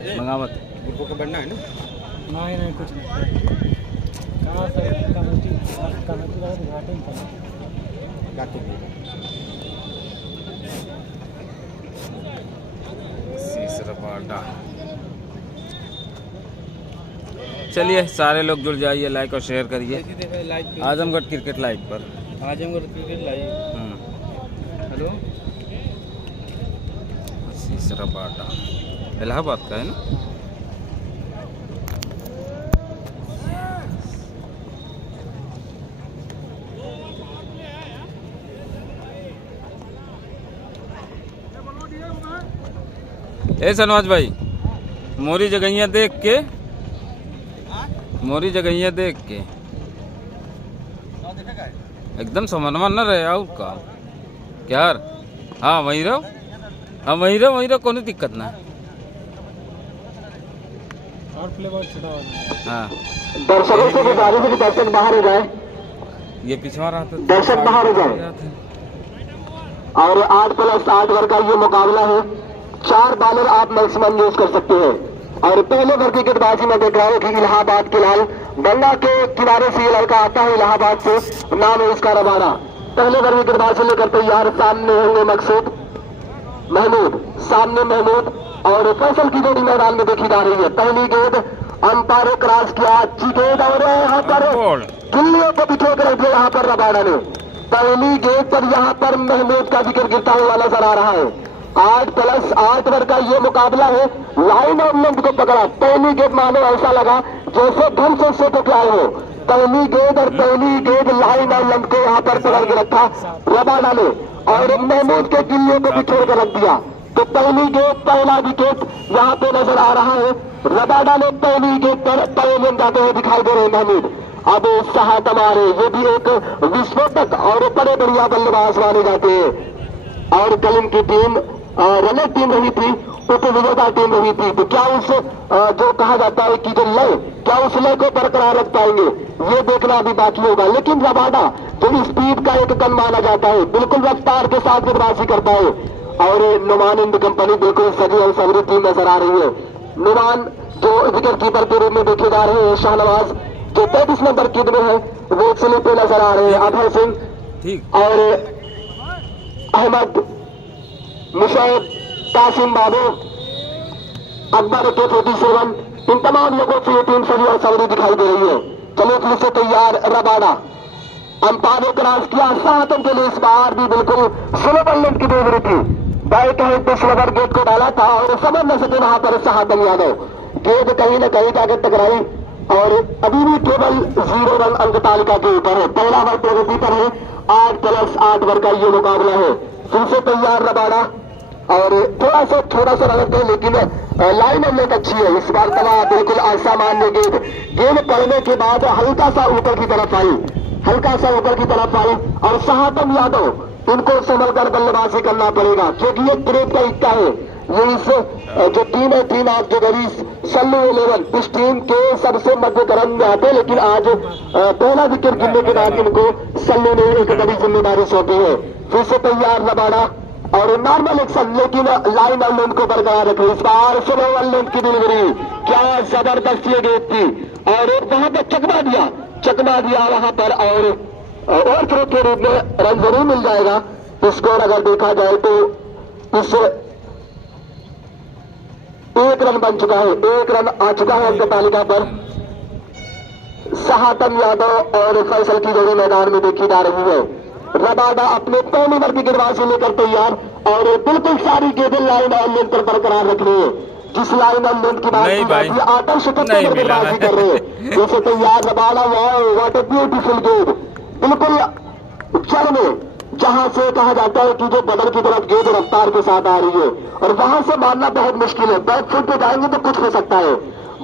मंगावत ग्रुपों का बनना है ना। नहीं कुछ नहीं कहाँ से कमेटी लगा घाटे में चलिए सारे लोग जुड़ जाइए, लाइक और शेयर करिए आजमगढ़ क्रिकेट लाइव पर। Azamgarh cricket live. हेलो सीसरा बाटा इलाहाबाद का है ना। ए सनवाज भाई, मोरी जगहिया देख के, मोरी जगहिया देख के एकदम समझवा न रहे और का क्या। हाँ वहीं रहो, हाँ वहीं रहो, कोई दिक्कत ना। हाँ दर्शकों से गुजारिश है कि दर्शक बाहर हो जाए, ये पिछवा रहा था, दर्शक बाहर हो जाए। और 8+8 वर्ग का ये मुकाबला है। 4 बॉलर आप मैक्सिमम यूज कर सकते हैं। और पहले वर्ग की गेंदबाजी में देख रहा हूँ कि इलाहाबाद के लाल, गंगा के किनारे से ये लड़का आता है इलाहाबाद से, नाम है उसका रबाना। पहले वर्ग की गेंदबाजी लेकर तैयार, सामने होंगे मकसूद महमूद, सामने महमूद और फैसल की जोड़ी मैदान में देखी जा रही है। पहली गेंद अंपायर क्रॉस किया, अच्छी गेंद और यहाँ पर गिल्लियों को बिठो कर रख दिया यहाँ पर रबाना ने। पहली गेंद पर यहाँ पर महमूद का विकेट गिरता हुआ नजर आ रहा है। 8+8 वर्ग का ये मुकाबला है। लाइन और लेंथ को पकड़ा, पहली गेंद मानो ऐसा लगा जैसे धन से सेट आए हो। पहली गेंद और पहली गेंद लाइन और लेंथ को यहाँ पर पकड़ के रखा रबाना ने और महमूद के गिल्लियों को बिछोड़ कर रख दिया। तो पहली गेंद पहला विकेट यहाँ पे नजर आ रहा है। रबाना ने पहली गेंद पर पहले जाते हुए दिखाई दे रहे हैं महमूद। अब साहत हमारे, ये भी एक विस्फोटक और बड़े बढ़िया बल्लेबाज माने जाते हैं। और कलिम की टीम रनर टीम रही थी, उपविजेता टीम रही थी। तो क्या उस जो कहा जाता है कि जो लय, क्या उस लय को बरकरार रख पाएंगे, ये देखना अभी बाकी होगा। लेकिन रबाडा जो स्पीड का एक गन माना जाता है, बिल्कुल रफ्तार के साथ गेंदबाजी करता है। और नुमान इंड कंपनी बिल्कुल सजी और सबरी टीम नजर आ रही है। नुमान जो विकेट कीपर के रूप में देखे जा रहे हैं, शाहनवाज जो 33 नंबर किद में है वो स्लिप पे नजर आ रहे हैं, अभय सिंह और अहमद मुशैब, कासिम बाबू, अकबर के 47, इन तमाम लोगों से ये टीम सही और सबरी दिखाई दे रही है। चलिए फिर से तैयार रबाडा, अंपायर ने क्रॉस किया, 7 अंक के लिए इस बार भी बिल्कुल स्लो बल्लेबाजी की डिलीवरी थी। बैट हैंड पे स्लोवर गेट को डाला था और समझ न सके वहां पर साहतम यादव, गेंद कहीं न कहीं जाकर टकराई और अभी भी केवल 0 रन अंक तालिका के ऊपर है। पहला वर्ग प्रगति पर है। 8+8 वर्ग का ये मुकाबला है। फिर से तैयार रबाडा और थोड़ा सा रन है, लेकिन लाइन लेट अच्छी है इस बार। तला बिल्कुल असामान्य गेंद पड़ने के बाद हल्का सा ऊपर की तरफ आई और साहतम यादव, इनको संभल कर बल्लेबाजी करना पड़ेगा क्योंकि ये क्रेट का हिस्सा है। ये इस जो टीम है, टीम ऑफ जोगरी सल्लू 11, इस टीम के सबसे मध्य क्रम में आते, लेकिन आज पहला विकेट गिरने के बाद इनको सल्लू ने एक बड़ी जिम्मेदारी सौंपी है। फिर से तैयार रबाडा और नॉर्मल एक्शन, लेकिन लाइन और लेंथ को बरकरार रखे। इस बार स्लो लेंथ की डिलीवरी, क्या जबरदस्त ये गेंद थी और वहां पर चकमा दिया वहां पर और ओवर थ्रो के रूप में रन जरूर मिल जाएगा। स्कोर अगर देखा जाए तो इस 1 रन बन चुका है, 1 रन आ चुका है अंक तालिका पर। साहतम यादव और फैसल की जोड़ी मैदान में देखी जा रही है। रबाडा अपने पहली वर्ग की गेंदबाजी लेकर तैयार और बिल्कुल सारी गेंदें लाइन और लेंथ पर बरकरार रख रही है। जिस लाइन और लेंथ की बात की जाती है, आदर्श गेंदबाजी कर रहे हैं। जैसे तैयार रबाडा, व्हाट ए ब्यूटीफुल गेंद, बिल्कुल जड़ में, जहां से कहा जाता है कि जो बदल की तरफ गेंद रफ्तार के साथ आ रही है और वहां से मारना बहुत मुश्किल है। बैक फुट पे जाएंगे तो कुछ हो सकता है,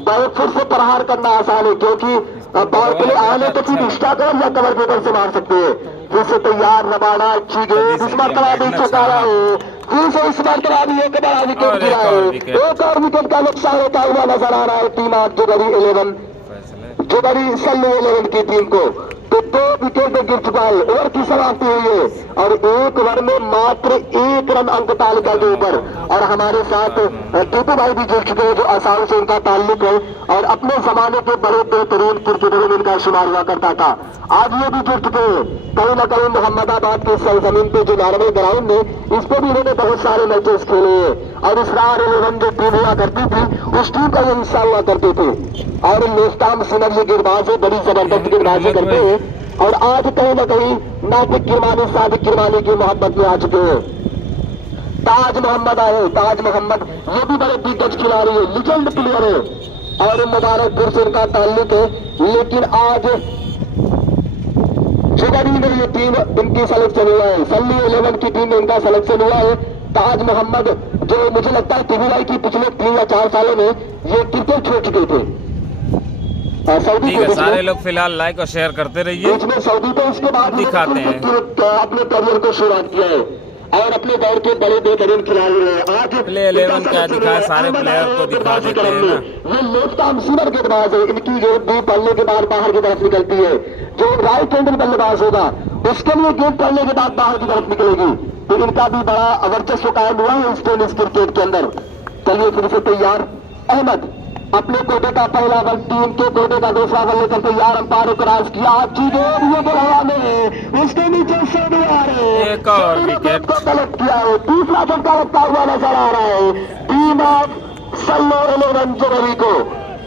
बैक फुट से प्रहार करना आसान है क्योंकि बॉल के लिए आने तो फिर एक्स्ट्रा कवर या कवर पेपर से मार सकते हैं। फिर से तैयार रबाडा, अच्छी गेंद, इस मरतबा भी चौकाया है। फिर से इस मरतबा भी एक बड़ा विकेट गिरा है। एक और विकेट का नुकसान होता हुआ नजर आ रहा है टीम ऑफ जोगरी 11, जोगरी सल्लू 11 की टीम को। तो 2 विकेट गिर चुका है। ओवर की समाप्ति हुई है और 1 ओवर में मात्र 1 रन अंक तालिका के ऊपर। और हमारे साथ टीपू भाई भी जुड़ चुके हैं जो आसाम से उनका ताल्लुक है और अपने जमाने के बड़े बेहतरीन क्रिकेटरों में इनका शुमार हुआ करता था। आज ये भी जुड़ चुके हैं कहीं ना कहीं मोहम्मदाबाद के सरजमीन पे जो नॉर्मल ग्राउंड है इस पे भी इन्होंने बहुत सारे मैचेस खेले हैं। और इसरार 11 जो टीम हुआ करती थी उस टीम का ये हिस्सा हुआ करते थे। और लोस्ताम सिनर ये गेंदबाज है, बड़ी जबरदस्त गेंदबाजी करते हैं और आज कहीं ना कहीं नातिक किरमानी सादिक किरमानी की मोहब्बत में आ चुके हैं। ताज मोहम्मद आए, ताज मोहम्मद ये भी बड़े दिग्गज खिलाड़ी है, लीजेंड प्लेयर है और मुबारकपुर से इनका ताल्लुक है। लेकिन आज जुगाड़ी में ये टीम इनकी सिलेक्शन हुआ है, सल्ली 11 की टीम में इनका सिलेक्शन हुआ है। ताज मोहम्मद जो मुझे लगता है टीवीआई की पिछले 3 या 4 सालों में ये क्रिकेट छोड़ चुके थे सऊदी ठीक है, सारे लोग फिलहाल लाइक और शेयर करते रहिए, बीच में सऊदी पे, उसके बाद दिखाते हैं अपने करियर को शुरुआत किया है और अपने दौर के बड़े बेहतरीन खिलाड़ी हैं। आज प्ले 11 क्या दिखाए, सारे प्लेयर को दिखा देते हैं ना। ये लोफ्ताम सीवर गेंदबाज है, इनकी गेंद भी पड़ने के बाद बाहर की तरफ निकलती है। जो राइट हैंडर बल्लेबाज होगा उसके लिए गेंद पड़ने के बाद बाहर की तरफ निकलेगी। तो इनका भी बड़ा वर्चस्व कायम हुआ है इस टेनिस क्रिकेट के अंदर। चलिए फिर से तैयार, अहमद अपने कोटे का पहला बल, टीम के कोटे का दूसरा बल लेकर तैयार, अंपायर को क्रॉस किया, अच्छी गेंद ये हवा में उसके नीचे से आ रहे हैं, एक और विकेट को कलेक्ट किया है। तीसरा झटका लगता हुआ नजर आ रहा है टीम ऑफ सल्लो 11 जनवरी को।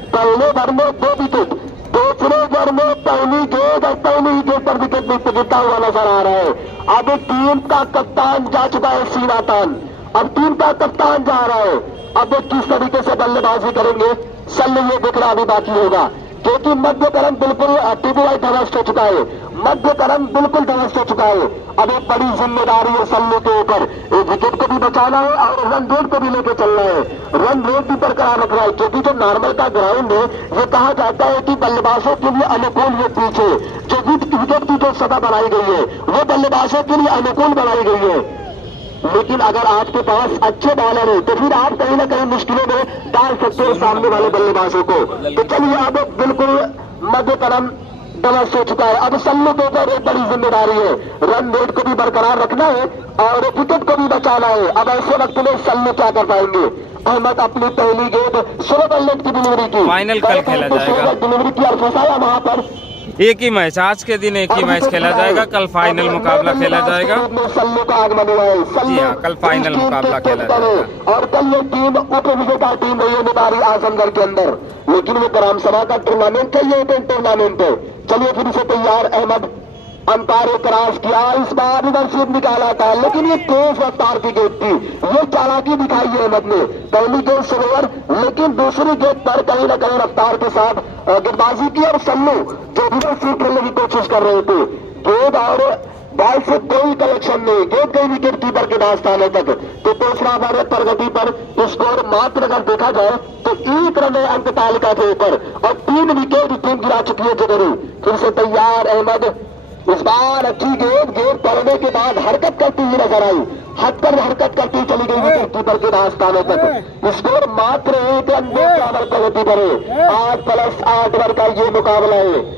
पहले ओवर में 2 विकेट, दूसरे ओवर में पहली गेंद और पहली विकेट पर विकेट गिरता हुआ नजर आ रहा है। अब टीम का कप्तान जा चुका है सीना तान, अब टीम का कप्तान जा रहा है। अब वो किस तरीके से बल्लेबाजी करेंगे सल्लू ये देखना अभी बाकी होगा क्योंकि मध्य क्रम बिल्कुल टीबीआई ध्वस्त हो चुका है, मध्य क्रम बिल्कुल ध्वस्त हो चुका है। अब एक बड़ी जिम्मेदारी है सल्लू के ऊपर, एक विकेट को भी बचाना है और रन रेट को भी लेकर चलना है, रन रेट भी बरकरार रखना है। क्योंकि जो नॉर्मल का ग्राउंड है ये कहा जाता है कि बल्लेबाजों के लिए अनुकूल है, पीछे जो विकेट की जो सतह बनाई गई है वो बल्लेबाजों के लिए अनुकूल बनाई गई है। लेकिन अगर आपके पास अच्छे बॉलर है तो फिर आप कहीं ना कहीं मुश्किलों में डाल सकते हो सामने वाले बल्लेबाजों को। तो चलिए अब बिल्कुल मध्य क्रम ध्वस्त हो चुका है। अब सल्लू के ऊपर एक बड़ी जिम्मेदारी है, रन रेट को भी बरकरार रखना है और विकेट को भी बचाना है। अब ऐसे वक्त में सल्लू क्या कर पाएंगे? अहमद अपनी पहली गेंद स्लो लेग की डिलीवरी की, फाइनल कल खेला जाएगा, डिलीवरी की और फंसाया वहां पर। एक ही मैच, आज के दिन एक ही मैच खेला जाएगा, कल फाइनल मुकाबला खेला जाएगा। सल्लू का आगमन हुआ है, जी हाँ, कल फाइनल मुकाबला खेला जाएगा। और कल ये टीम उप विजेता टीम रही है निबारी आजमगढ़ के अंदर, लेकिन वो ग्राम सभा का टूर्नामेंट है, ये टूर्नामेंट है। चलिए फिर से तैयार, अहमद अंपायर क्रॉस किया, इस बार इधर से निकाला था लेकिन ये तेज रफ्तार की गेंद थी, ये चालाकी दिखाई है अहमद ने। पहली गेंद स्लोअर लेकिन दूसरी गेंद पर कहीं ना कहीं रफ्तार के साथ गेंदबाजी की और सल्लू जो भी सीट लेने की कोशिश कर रहे थे, गेंद और बॉल से कोई कलेक्शन नहीं, गेंद गई विकेट कीपर के दास्ताने तक। तो दूसरा ओवर प्रगति पर स्कोर मात्र अगर देखा जाए तो 1 रन है अंक तालिका के ऊपर और 3 विकेट टीम गिरा चुकी है जगरी। फिर से तैयार अहमद, इस बार अच्छी गेंद पड़ने के बाद हरकत करती हुई नजर आई, हरकत करती चली गई विकेट कीपर के दास्तानों तक। स्कोर मात्र 1 रन प्रगति पर है। 8+8 ओवर का ये मुकाबला है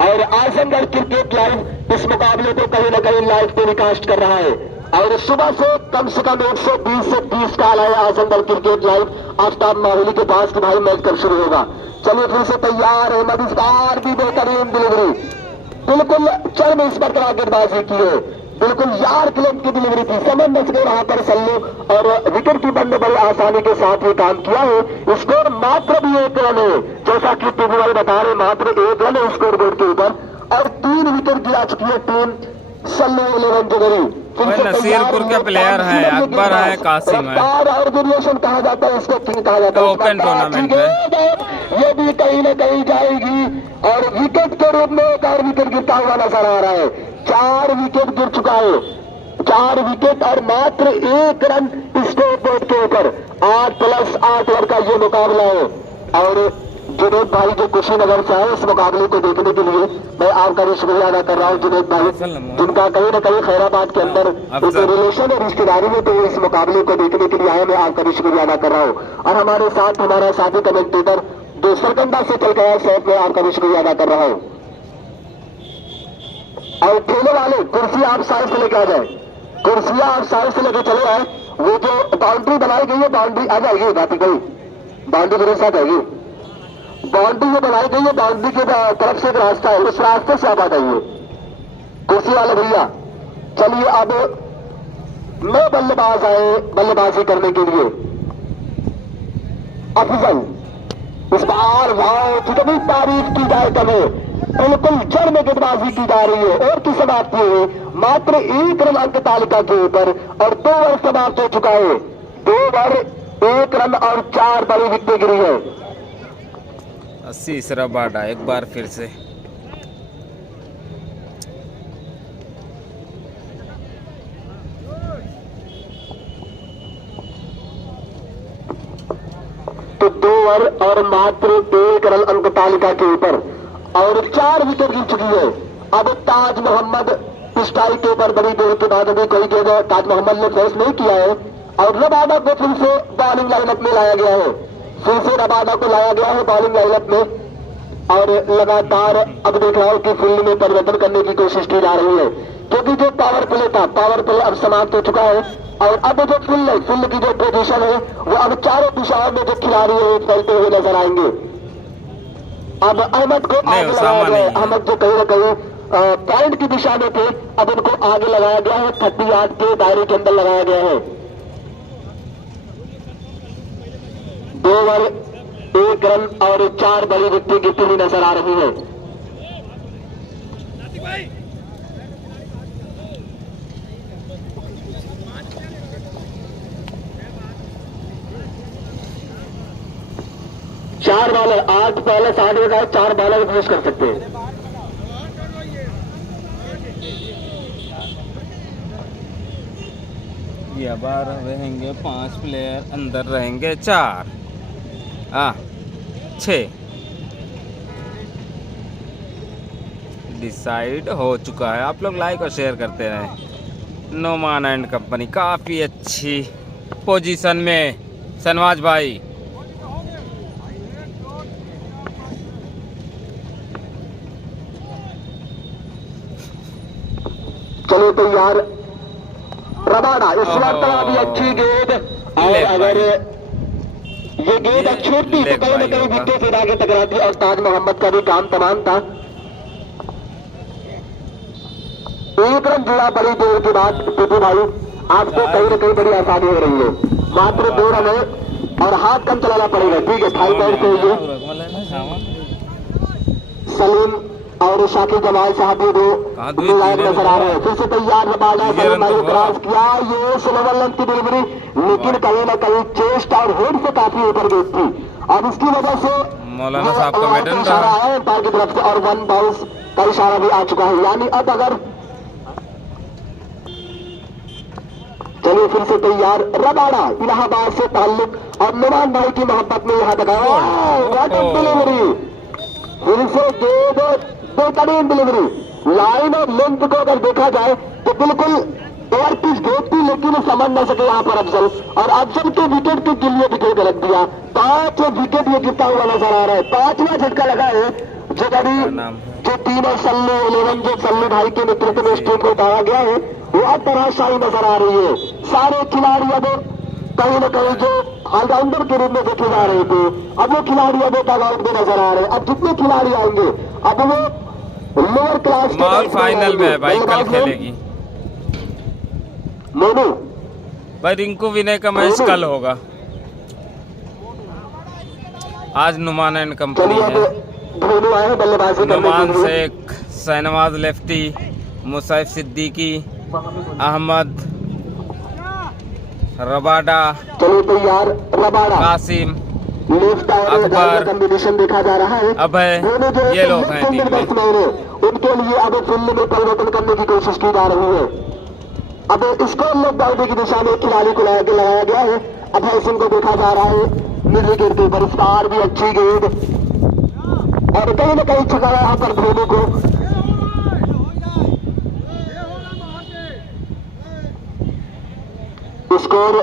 और आजमगढ़ क्रिकेट लाइव इस मुकाबले को कहीं ना कहीं लाइव टेलीकास्ट कर रहा है और सुबह से कम 120 से 30 कॉल है आजमगढ़ क्रिकेट लाइव आफ्ताब माहौली के पास कि भाई मैच कब शुरू होगा। चलिए फिर से तैयार है, अहमद इस बार भी बेहतरीन डिलीवरी, बिल्कुल चरम इस पर गेंदबाजी की है, बिल्कुल यार क्लब की डिलीवरी थी, समझ बच गए वहां पर सल्लू और विकेट कीपर ने बड़ी आसानी के साथ ये काम किया है। स्कोर मात्र भी 1 रन है, जैसा कि टीवी बता रहे मात्र 1 रन है स्कोर बोर्ड के ऊपर और 3 विकेट गिरा चुकी है टीम सल्लू 11 जनवरी। नसीरपुर के प्लेयर हैं, अकबर है, कासिम है और वेरिएशन कहा जाता है इसको, किंग कहा जाता है, ओपन टूर्नामेंट है, ये भी कहीं न कहीं जाएगी और विकेट के रूप में एक और विकेट गिरता हुआ नजर आ रहा है। 4 विकेट गिर चुका है, 4 विकेट और मात्र 1 रन स्कोर बोर्ड के ऊपर। 8+8 ओवर का ये मुकाबला है और जुनेद भाई जो कुशीनगर से आए इस मुकाबले को देखने के लिए मैं आपका भी शुक्रिया अदा कर रहा हूँ। जुनेद भाई जिनका कहीं ना कहीं खैराबाद के अंदर एक रिलेशन और रिश्तेदारी में तो वो इस मुकाबले को देखने के लिए आए, मैं आपका भी शुक्रिया अदा कर रहा हूँ। और हमारे साथ हमारा साथी कमेंटेटर जो सरकंडा से चल गया शॉट में आपका भी शुक्रिया अदा कर रहा हूं। और ठेले वाले कुर्सी आप साइड से लेकर आ जाए, कुर्सियां आप साइड से लेकर चले आए। वो जो बाउंड्री बनाई गई है बाउंड्री आ जाएगी, बात ही गई बाउंड्री मेरे साथ आएगी। बाउंड्री जो बनाई गई है बाउंड्री की तरफ से एक रास्ता है, उस रास्ते से आप आ जाइए कुर्सी वाले भैया। चलिए अब मैं बल्लेबाज आए बल्लेबाजी करने के लिए। अफजल इस बार वाह कितनी तारीफ की जाए कभी, बिल्कुल जड़ में गेंदबाजी की जा रही है। और की समाप्ति हुई मात्र 1 रन अंक तालिका के ऊपर और 2 ओवर समाप्त हो चुका है। 2 ओवर 1 रन और 4 बड़ी विकेट गिरी है। 80 रबाडा एक बार फिर से। तो 2 ओवर और मात्र 1 रन अंक तालिका के ऊपर और 4 विकेट गिर चुकी है। अब ताज मोहम्मद पिस्टाई के ऊपर बड़ी देर के बाद अभी कोई जगह ताज मोहम्मद ने फेस नहीं किया है और रबाडा को फिर से बॉलिंग लाइनअप में लाया गया है। फिर से रबाडा को लाया गया है बॉलिंग लाइनअप में और लगातार अब देख रहा हूं कि फील्ड में परिवर्तन करने की कोशिश की जा रही है, क्योंकि जो पावर प्ले था पावर प्ले अब समाप्त हो चुका है। और अब जो फील्ड की जो पोजीशन है वो अब चारों दिशाओं में जो खिलाड़ी है फैलते हुए नजर आएंगे। अब अहमद को आगे लगाया गया है। अहमद जो कहीं ना कहीं पॉइंट की दिशा में थे, अब उनको आगे लगाया गया है, 30 यार्ड के दायरे के अंदर लगाया गया है। 2 ओवर 1 रन और 4 बड़ी विकेट गिरती हुई नजर आ रही है। चार बॉलर 8 बॉलर 60 हो जाए, 4 बॉलर फिनिश कर सकते हैं। ये बार रहेंगे 5 प्लेयर, अंदर रहेंगे 4 6। डिसाइड हो चुका है। आप लोग लाइक और शेयर करते रहें। नोमान एंड कंपनी काफ़ी अच्छी पोजीशन में। सनवाज भाई चलो तो यार रबाडा इस वक्त अभी अच्छी गेंद, और अगर ये गेंद छूटती तो कहीं ना कहीं विकेट से आगे टकराती और ताज मोहम्मद का भी काम तमाम था। 1 रन जुड़ा बड़ी देर के बाद टीपू भाई आपको कहीं ना कहीं बड़ी आसानी हो रही है। मात्र 2 रन है और हाथ कम चलाना पड़ेगा। ठीक है, 5 पॉइंट चाहिए। सलीम और शाकिर जमाल साहब भी 2 लाइन नजर आ रहे हैं। फिर से तैयार रबाडा क्रॉस किया, ये स्लोवर लेंथ की डिलीवरी, लेकिन कहीं ना कहीं चेस्ट और हेड से काफी ऊपर गई थी और इसकी वजह से मौलाना साहब का बैटन इशारा आया अंपायर की तरफ से और 1 बाउंस का इशारा भी आ चुका है। यानी अब अगर चलिए फिर से तैयार रबाडा इलाहाबाद से ताल्लुक और नुमान भाई की मोहब्बत में यहाँ तक डिलीवरी, फिर से बेहतरीन डिलीवरी। लाइन और लेंथ को अगर देखा जाए तो बिल्कुल एयरपिच गेट थी, लेकिन समझ न सके यहाँ पर अफजल, और अफजल के विकेट के लिए विकेट रख दिया। 5 विकेट ये गिरता हुआ नजर आ रहा है। 5वां झटका लगा है जो कभी जो 3 और सल्लू 11 जो सल्लू भाई के नेतृत्व में इस टीम को उतारा गया है वो अब तराशाही नजर आ रही है। सारे खिलाड़ी अब कहीं न कहीं जो ऑलराउंडर के रूप में देखे जा रहे थे अब वो खिलाड़ी अब टगआउट में नजर आ रहे हैं। अब जितने खिलाड़ी आएंगे अब वो लोअर क्लास के फाइनल में भाई कल खेलेगी मोनू भाई। रिंकू विनय का मैच कल होगा। आज नुमान एंड कंपनी है। धोनी आए बल्लेबाजी नुमान शेख, शहनवाज लेफ्टी, मुसैफ सिद्दीकी, अहमद, रबाडा, चलो तो यार रबाडा, कासिम, अकबर, कॉम्बिनेशन देखा जा रहा है। अभय, ये लोग हैं टीम में। उनके लिए अब फील्ड में परिवर्तन करने की कोशिश की जा रही है। अब स्कोर लॉकडाउन की दिशा में खिलाड़ी को लगाया गया है। अभय सिंह को देखा जा रहा है मिडिल गेंद के ऊपर, इस बार भी अच्छी गेंद और कहीं ना कहीं छका यहाँ पर धोनी को। स्कोर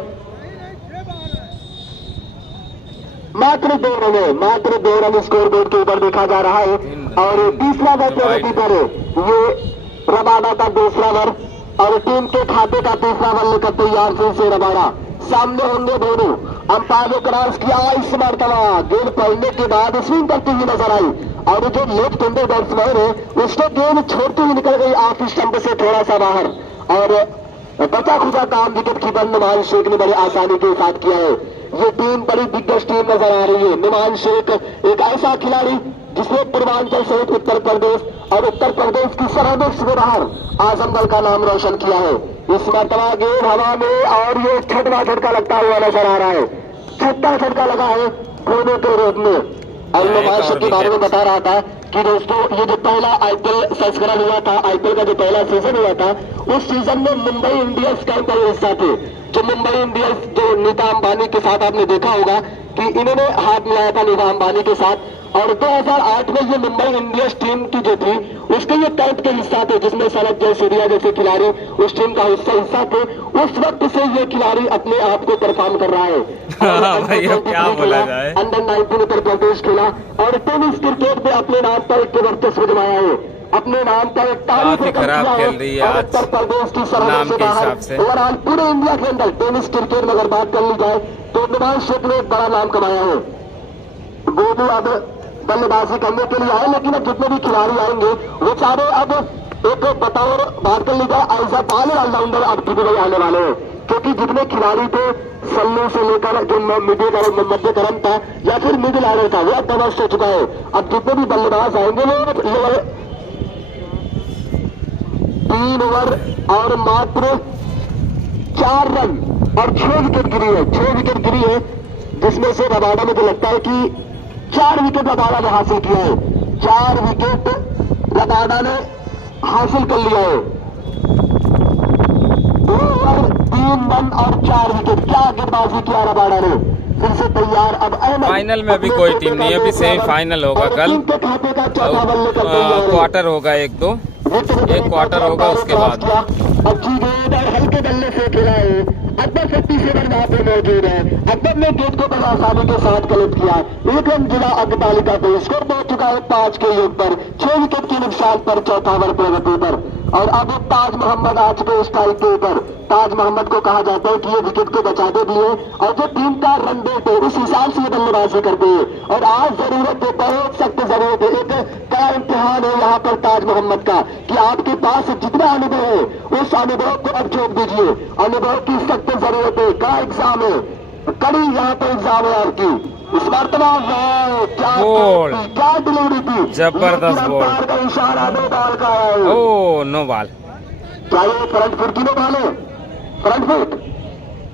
मात्र 2 रन स्कोर बोर्ड के ऊपर देखा जा रहा है। और तीसरा ओवर प्रगति पर ये रबाडा का दूसरा ओवर और टीम के खाते का तीसरा ओवर लेकर तैयार फिर से रबाडा सामने होंगे दोनों। अंपायर ने क्रॉस किया, इस मरतबा गेंद पड़ने के बाद स्विंग करती हुई नजर आई और जो लेफ्ट हैंडेड बैट्समैन है उसको गेंद छोड़ती हुई निकल गई ऑफ स्टंप से थोड़ा सा बाहर और बचा खुचा काम विकेट कीपर नुमान शेख ने बड़ी आसानी के साथ किया है। ये टीम बड़ी दिग्गज टीम नजर आ रही है। नुमान शेख एक ऐसा खिलाड़ी जिसने पूर्वांचल सहित उत्तर प्रदेश और उत्तर प्रदेश की सरहदों से बाहर आजमगढ़ का नाम रोशन किया है। इस मरतबा गेंद हवा में और ये छठवां झटका लगता हुआ नजर आ रहा है। छठा झटका लगा है दोनों के रूप में। और नुमान शेख के बारे में बता रहा था कि दोस्तों ये जो पहला आईपीएल संस्करण हुआ था, आईपीएल का जो पहला सीजन हुआ था उस सीजन में मुंबई इंडियंस का कई हिस्सा थे। जो मुंबई इंडियंस जो नीता अंबानी के साथ आपने देखा होगा कि इन्होंने हाथ मिलाया था नीता अंबानी के साथ। और 2008 में ये मुंबई इंडियंस टीम की जो थी उसके ये कैंप के हिस्सा थे जिसमें शरद जयसूर्या जैसे खिलाड़ी उस टीम का हिस्सा थे। उस वक्त से ये खिलाड़ी अपने आप को परफॉर्म कर रहा है। क्या बोला जाए, अंडर 19 उत्तर प्रदेश खेला और टेनिस क्रिकेट में अपने नाम पर एक वर्चस्व जमाया है। अपने नाम पर एक काफी खराब खेल रही है आज उत्तर प्रदेश की सरहद से बाहर ओवरऑल पूरे इंडिया के अंदर टेनिस क्रिकेट में अगर बात कर ली जाए तो नुमान शेख ने एक बड़ा नाम कमाया है। गोलू अब बल्लेबाजी करने के लिए आए लेकिन अब जितने भी खिलाड़ी आएंगे वो सारे अब एक बतौर बात कर ली जाए एज अ बॉलर ऑलराउंडर अब दुबई आने वाले हैं। क्योंकि जितने खिलाड़ी थे सल्लू से लेकर जो मध्य क्रम था या फिर मिडिल ऑर्डर था वो अब नष्ट हो चुका है। अब जितने भी बल्लेबाज आएंगे वो 3 ओवर और मात्र 4 रन और 6 विकेट गिरी है। 6 विकेट गिरी है जिसमें से रबाडा मुझे लगता है कि 4 विकेट रबाडा ने हासिल किया है। 4 विकेट रबाडा ने हासिल कर लिया है। 2 ओवर 3 रन और 4 विकेट। क्या गेंदबाजी किया रबाडा ने। फिर से तैयार अब फाइनल में अभी कोई टीम नहीं है, अभी सेमीफाइनल होगा कल, क्वार्टर होगा एक क्वार्टर होगा उसके बाद। अच्छी गेंद और हल्के बल्ले से खेला है। अकबर 57 वहां पे मौजूद है। अकबर ने गेंद को बड़ी आसानी के साथ कलेक्ट किया। 1 रन जिला अंक तालिका पे स्कोर पहुंच चुका है 5 के योग पर। 6 विकेट के नुकसान पर चौथा ओवर प्रगति पर। और अब ताज मोहम्मद आ चुके स्ट्राइक के ऊपर। ताज मोहम्मद को कहा जाता है कि ये विकेट को बचाते भी है और जो टीम का रन रेट है उस हिसाब से ये बल्लेबाजी करते हैं। और आज जरूरत है, बहुत सख्त जरूरत है, एक कड़ा इम्तिहान है यहाँ पर ताज मोहम्मद का कि आपके पास जितना अनुभव है उस अनुभव को अब झोंक दीजिए। अनुभव की सख्त जरूरत है, कड़ा एग्जाम है, कड़ी यहाँ पर एग्जाम है आपकी। इस मरतबा क्या डिलीवरी थी, जबरदस्त बॉल का इशारा नो बॉल का है। ओ नो बॉल, क्या ये फ्रंट फुट की नो बॉल है? फ्रंट फुट,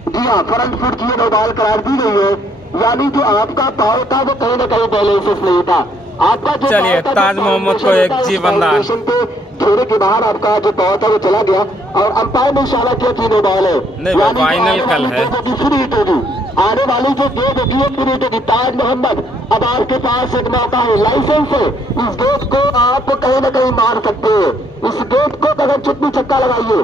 जी हाँ फ्रंट फुट की नो बॉल करार दी गई है। यानी जो आपका पाव था वो कहीं ना कहीं बैलेंस नहीं था। आपका जो चलिए ताज मोहम्मद को एक जीवनदान घेरे के बाहर आपका जो पाव था वो चला गया और अंपायर ने इशारा किया कि नो बॉल है। नहीं फाइनल कल है, फ्री हिट होगी आने वाली जो गेंद होगी वो फ्री हिट होगी। ताज मोहम्मद अब आपके पास एक मौका है, लाइसेंस है, इस गेंद को आप कहीं ना कहीं मार सकते हैं। इस गेंद को अगर चुटनी छक्का लगाइए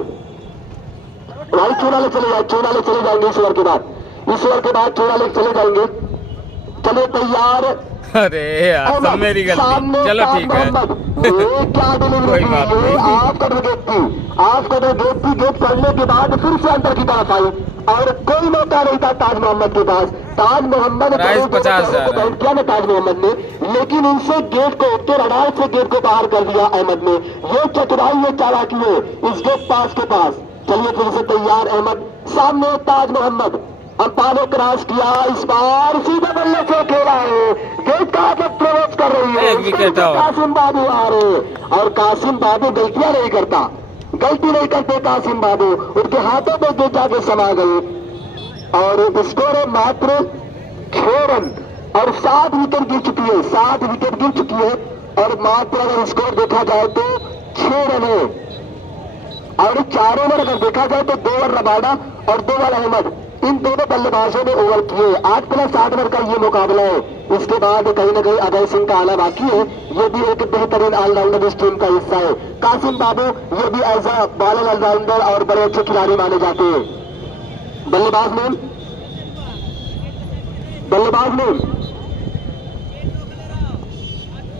भाई, चूड़ाले चले जाएंगे इस ओवर के बाद। इस ओवर के बाद चूड़ाले चले जाएंगे। चलो तैयार। अरे यार सब मेरी गलती, चलो ठीक है क्या डिलीवरी थी, आप कदर गेट थी, गेट करने के बाद फिर से अंदर की तरफ आई और कोई मौका नहीं था ताज मोहम्मद के पास। ताज मोहम्मद ने 50,000 किया ना ताज मोहम्मद ने, लेकिन इनसे गेट को उत्तर अड़ाल से गेट को बाहर कर दिया अहमद ने। ये चतुराई ये चालाकी है इस गेट पास के पास। चलिए फिर से तैयार अहमद, सामने ताज मोहम्मद, अंपायर ने क्रॉस किया, इस बार सीधा बल्ले से खेला है, गेट का प्रवेश कर रही है। कासिम बाबू आ रहे और कासिम बाबू गलतियां नहीं करता, गलती नहीं करते कासिम बाबू, उनके हाथों में गेट जाके समा गए और स्कोर है मात्र 6 रन और 7 विकेट गिर चुकी है, 7 विकेट गिर चुकी है और मात्र अगर स्कोर देखा जाए तो 6 रन है। और 4 ओवर अगर देखा जाए तो 2 ओवर रबाडा और 2 ओवर अहमद, इन दोनों बल्लेबाजों ने ओवर किए। 8+8 ओवर का ये मुकाबला है। इसके बाद कहीं ना कहीं अजय सिंह का आना बाकी है, ये भी एक बेहतरीन ऑलराउंडर इस टीम का हिस्सा है। कासिम बाबू ये भी एज अ बॉलर ऑलराउंडर और बड़े अच्छे खिलाड़ी माने जाते हैं। बल्लेबाज में बल्लेबाज ने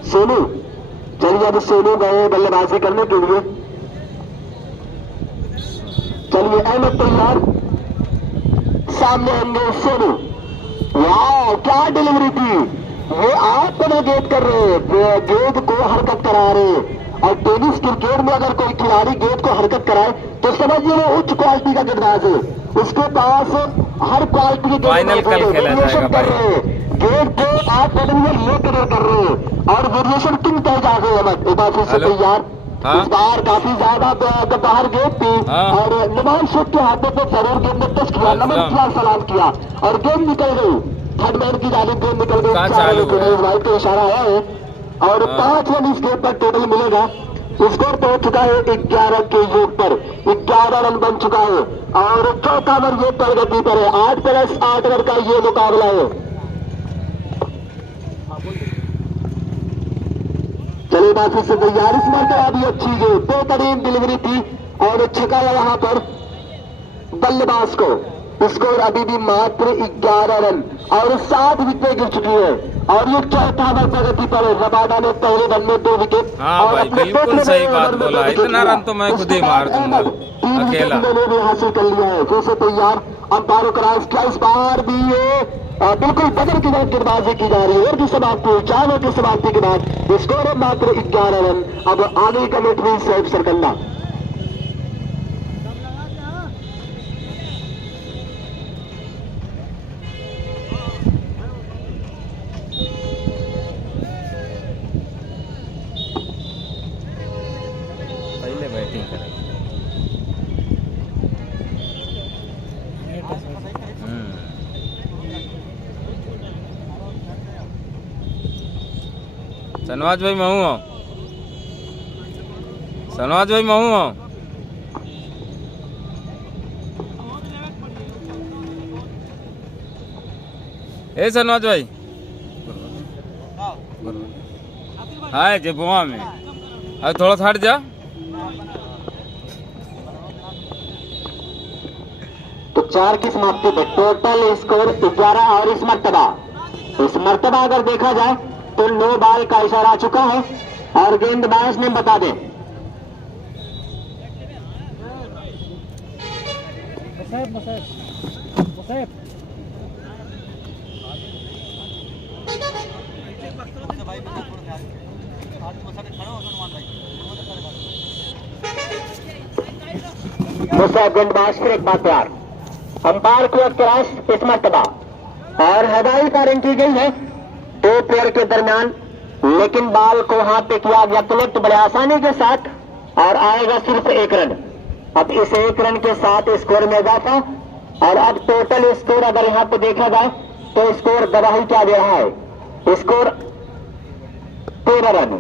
सोनू, चलिए अब सोनू गए बल्लेबाजी करने के लिए। चलिए अहमद तैयार, सामने होंगे सोनू। वाह क्या डिलीवरी थी, वो आप तो गेंद कर रहे हैं, गेंद को हरकत करा रहे हैं। और टेनिस क्रिकेट में अगर कोई खिलाड़ी गेंद को हरकत कराए तो समझिए वो उच्च क्वालिटी का गेंदबाज है, उसके पास हर क्वालिटी के फाइनल कल खेला जाएगा कर रहे हैं, गेंद को आप ले कदर कर रहे हैं और वेरिएशन किंग तय जा गए। अहमद एक बार फिर से तैयार, इस बार काफी ज्यादा बाहर गेंद थी और नुमान शेख के हाथों पे जरूर गेंद ने टच किया, नमन किया, सलाम किया और गेंद निकल गई, थर्ड मैन की जानिब गेंद निकल गई। वाइट का इशारा आया है और 5 रन इस गेंद पर टोटल मिलेगा। स्कोर पहुंच चुका है 11 के योग पर, 11 रन बन चुका है और चौथा ओवर ये प्रगति पर है। 8+8 रन का ये मुकाबला है। चलिए बाकी से तैयार, इस मरतबा भी अच्छी गेंद, बेहतरीन डिलीवरी थी और छका वहां पर बल्लेबाज को। स्कोर अभी भी मात्र 11 रन और 7 विकेट गिर चुकी है और ये चौथा ओवर प्रगति पर है। रबाडा ने पहले रन में 2 विकेट। हाँ भाई बिल्कुल सही बात बोला, इतना रन तो मैं खुद ही मार दूंगा अकेला। भी हासिल कर लिया है। फिर से तैयार, अंपायरों का रास्ता, इस बार भी ये बिल्कुल बदल की गेंदबाजी की जा रही है। और की समाप्ति, 4 ओवर की समाप्ति के बाद स्कोर है मात्र 11 रन। अब आगे कमेंट्री सैफ सरकंडा। पहले बैटिंग करेंगे। सनवाज भाई मैं हूँ, सनवाज भाई मैं हूँ। ए सनवाज भाई हाय जे बुआ में अब थोड़ा सा हट जा। तो 4 की समाप्ति पे टोटल स्कोर 11 और इस मर्तबा अगर देखा जाए तो 9 बॉल का इशारा आ चुका है और गेंदबाज ने बता दें। मुसाफ गेंदबाज फिर एक बात तैयार, अंपायर को क्रॉस इस मर्तबा और हवाई फायरिंग की गई है 2 प्लेयर के दरमियान, लेकिन बॉल को हाथ पे किया गया कलेक्ट बड़े आसानी के साथ और आएगा सिर्फ 1 रन। अब इस 1 रन के साथ स्कोर में इजाफा और अब टोटल स्कोर अगर यहाँ पे देखा जाए तो स्कोर गवाही क्या दे रहा है, स्कोर 13 रन,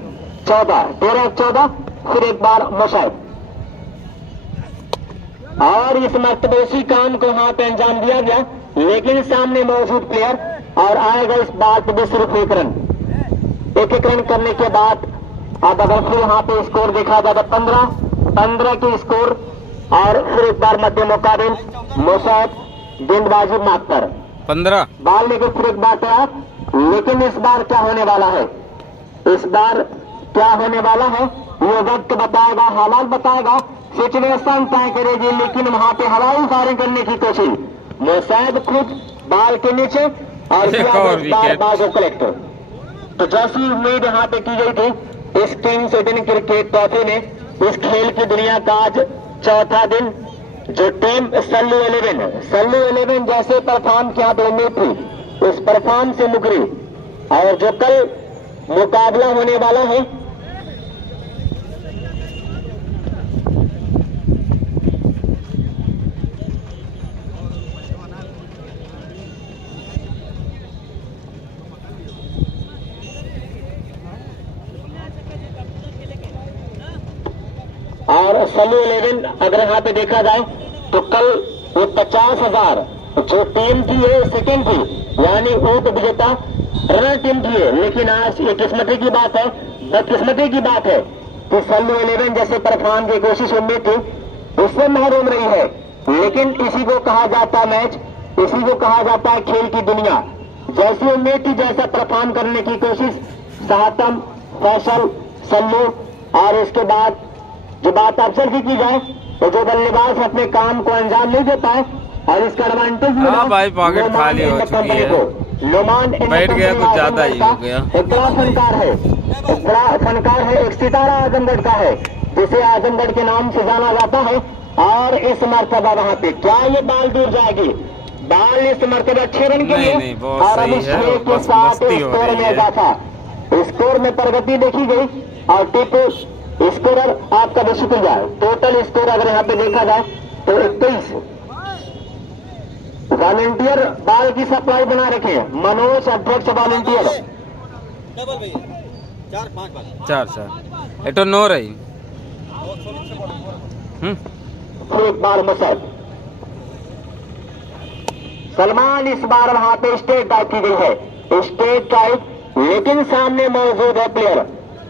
13-14। फिर एक बार मुशाहिद और इस मर्तबे उसी काम को वहां पे अंजाम दिया गया, लेकिन सामने मौजूद प्लेयर और आएगा इस बार पे सिर्फ 1 रन। 1 रन करने के बाद अब अगर फिर यहाँ पे स्कोर देखा जाए 15 की स्कोर और फिर एक बार मध्य मुकाबिल मुसाफ गेंदबाजी मात्र 15 बॉल लेकर फिर एक बार तैयार, लेकिन इस बार क्या होने वाला है, इस बार क्या होने वाला है ये वक्त बताएगा, हालात बताएगा, सिचुएशन तय करेगी। लेकिन वहां पे हवाई फायरिंग करने की कोशिश, मुसाफ खुद बॉल के नीचे और बाल को कलेक्ट। तो जैसी उम्मीद यहाँ पे की गई थी इस किंग्स 18 क्रिकेट ट्रॉफी में, इस खेल की दुनिया का आज चौथा दिन, जो टीम सल्लू 11 जैसे परफॉर्म किया तो उम्मीद थी, उस परफॉर्म से मुकरी और जो कल मुकाबला होने वाला है और सल्लू 11 अगर यहाँ पे देखा जाए तो कल वो 50,000 जो टीम थी ये सेकेंड थी, यानी ऊट विजेता रनर टीम थी, लेकिन आज ये किस्मती की बात है, बदकिस्मती की बात है कि सल्लू 11 जैसे परफॉर्म की कोशिश उम्मीद थी उससे महरूम रही है। लेकिन इसी को कहा जाता है मैच, इसी को कहा जाता है खेल की दुनिया, जैसी उम्मीद थी जैसा परफॉर्म करने की कोशिश साहतम, फैसल, सल्लू और उसके बाद जो बात अफसर की जाए तो जो बल्लेबाज अपने काम को अंजाम नहीं दे पाए और इसका एडवांटेज हाँ भाई, पॉकेट खाली हो चुकी है, बैठ गया कुछ ज्यादा ही हो गया। एक बड़ा फनकार है, एक बड़ा फनकार है, एक सितारा आजमगढ़ का है जिसे आजमगढ़ के नाम से जाना जाता है। और इस मर्तबा वहां पे क्या ये बाल दूर जाएगी? बाल इस मर्तबा 6 रन के लिए और अब के साथ स्कोर में इजाफा, स्कोर में प्रगति देखी गई। और टिप्पू स्कोरर आपका भी शुक्रिया। टोटल स्कोर अगर यहाँ पे देखा जाए तो 21। वॉलंटियर बाल की सप्लाई बना रखे हैं, मनोज अध्यक्ष वॉलंटियर 4 एटो नो रही। एक बार मसद सलमान इस बार वहां पे स्टेट टाइप की गई है, स्टेट टाइप, लेकिन सामने मौजूद है प्लेयर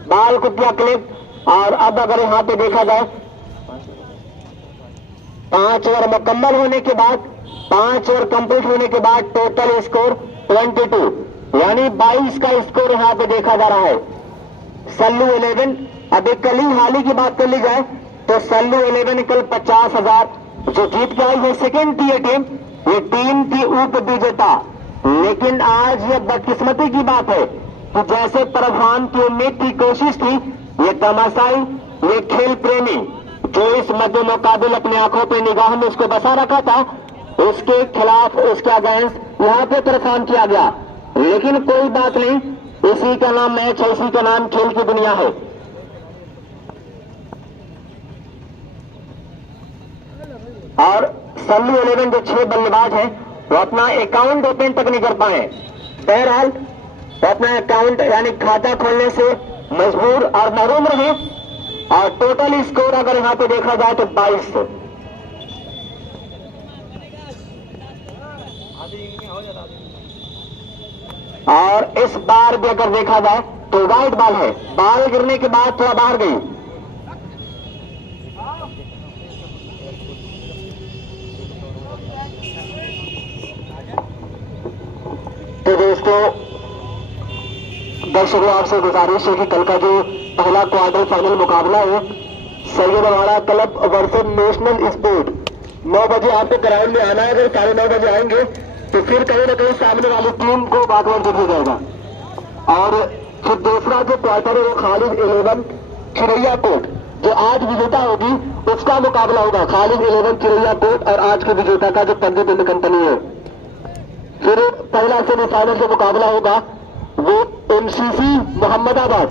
बाल कुतिया क्लिप। और अब अगर यहाँ पे देखा जाए 5 ओवर मुकम्मल होने के बाद, 5 ओवर कंप्लीट होने के बाद टोटल स्कोर 22 यानी 22 का स्कोर यहाँ पे देखा जा रहा है। सल्लू 11, अभी कल ही हाल ही की बात कर ली जाए तो सल्लू 11 कल 50,000 जो जीत के आई है सेकेंड थी ये टीम, ये टीम थी उप विजेता। लेकिन आज ये बदकिस्मती की बात है कि जैसे परफॉर्म की उम्मीद थी, कोशिश थी, ये तमाशाई, ये खेल प्रेमी जो इस मध्य मुकाबिल अपने आंखों पे निगाह में उसको बसा रखा था, उसके खिलाफ, उसके अगेंस्ट यहाँ पे परफॉर्म किया गया। लेकिन कोई बात नहीं, इसी का नाम मैच है, इसी का नाम खेल की दुनिया है। और सल्लू 11 जो 6 बल्लेबाज हैं वो अपना अकाउंट ओपन तक नहीं कर पाए। बहरहाल वो अपना अकाउंट यानी खाता खोलने से मजबूर और महरूम रहे। और टोटल स्कोर अगर यहाँ पे देखा जाए तो 22। और इस बार भी अगर देखा जाए तो वाइड बॉल है, बॉल गिरने के बाद थोड़ा बाहर गई। तो दोस्तों, दर्शकों आपसे गुजारिश है कि कल का जो पहला क्वार्टर फाइनल मुकाबला है Saiyadwara club versus national sport, 9 बजे आपको ग्राउंड में आना है। अगर 9:30 बजे आएंगे तो फिर कहीं ना कहीं सामने वाली टीम को बागवान दिया जाएगा। और फिर दूसरा जो क्वार्टर है वो खालिद 11 चिरैया कोट जो आज विजेता होगी उसका मुकाबला होगा। खालिद 11 चिरैया कोट और आज के विजेता का जो पंडित एंड कंपनी है। फिर पहला सेमीफाइनल जो मुकाबला होगा वो MCC Mohammadabad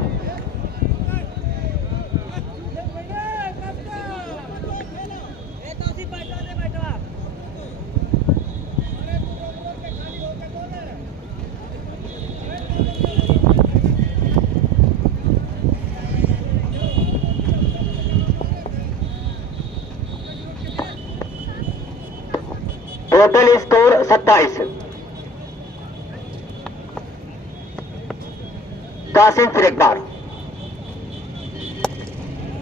total score 27। Qasim फिर एक बार,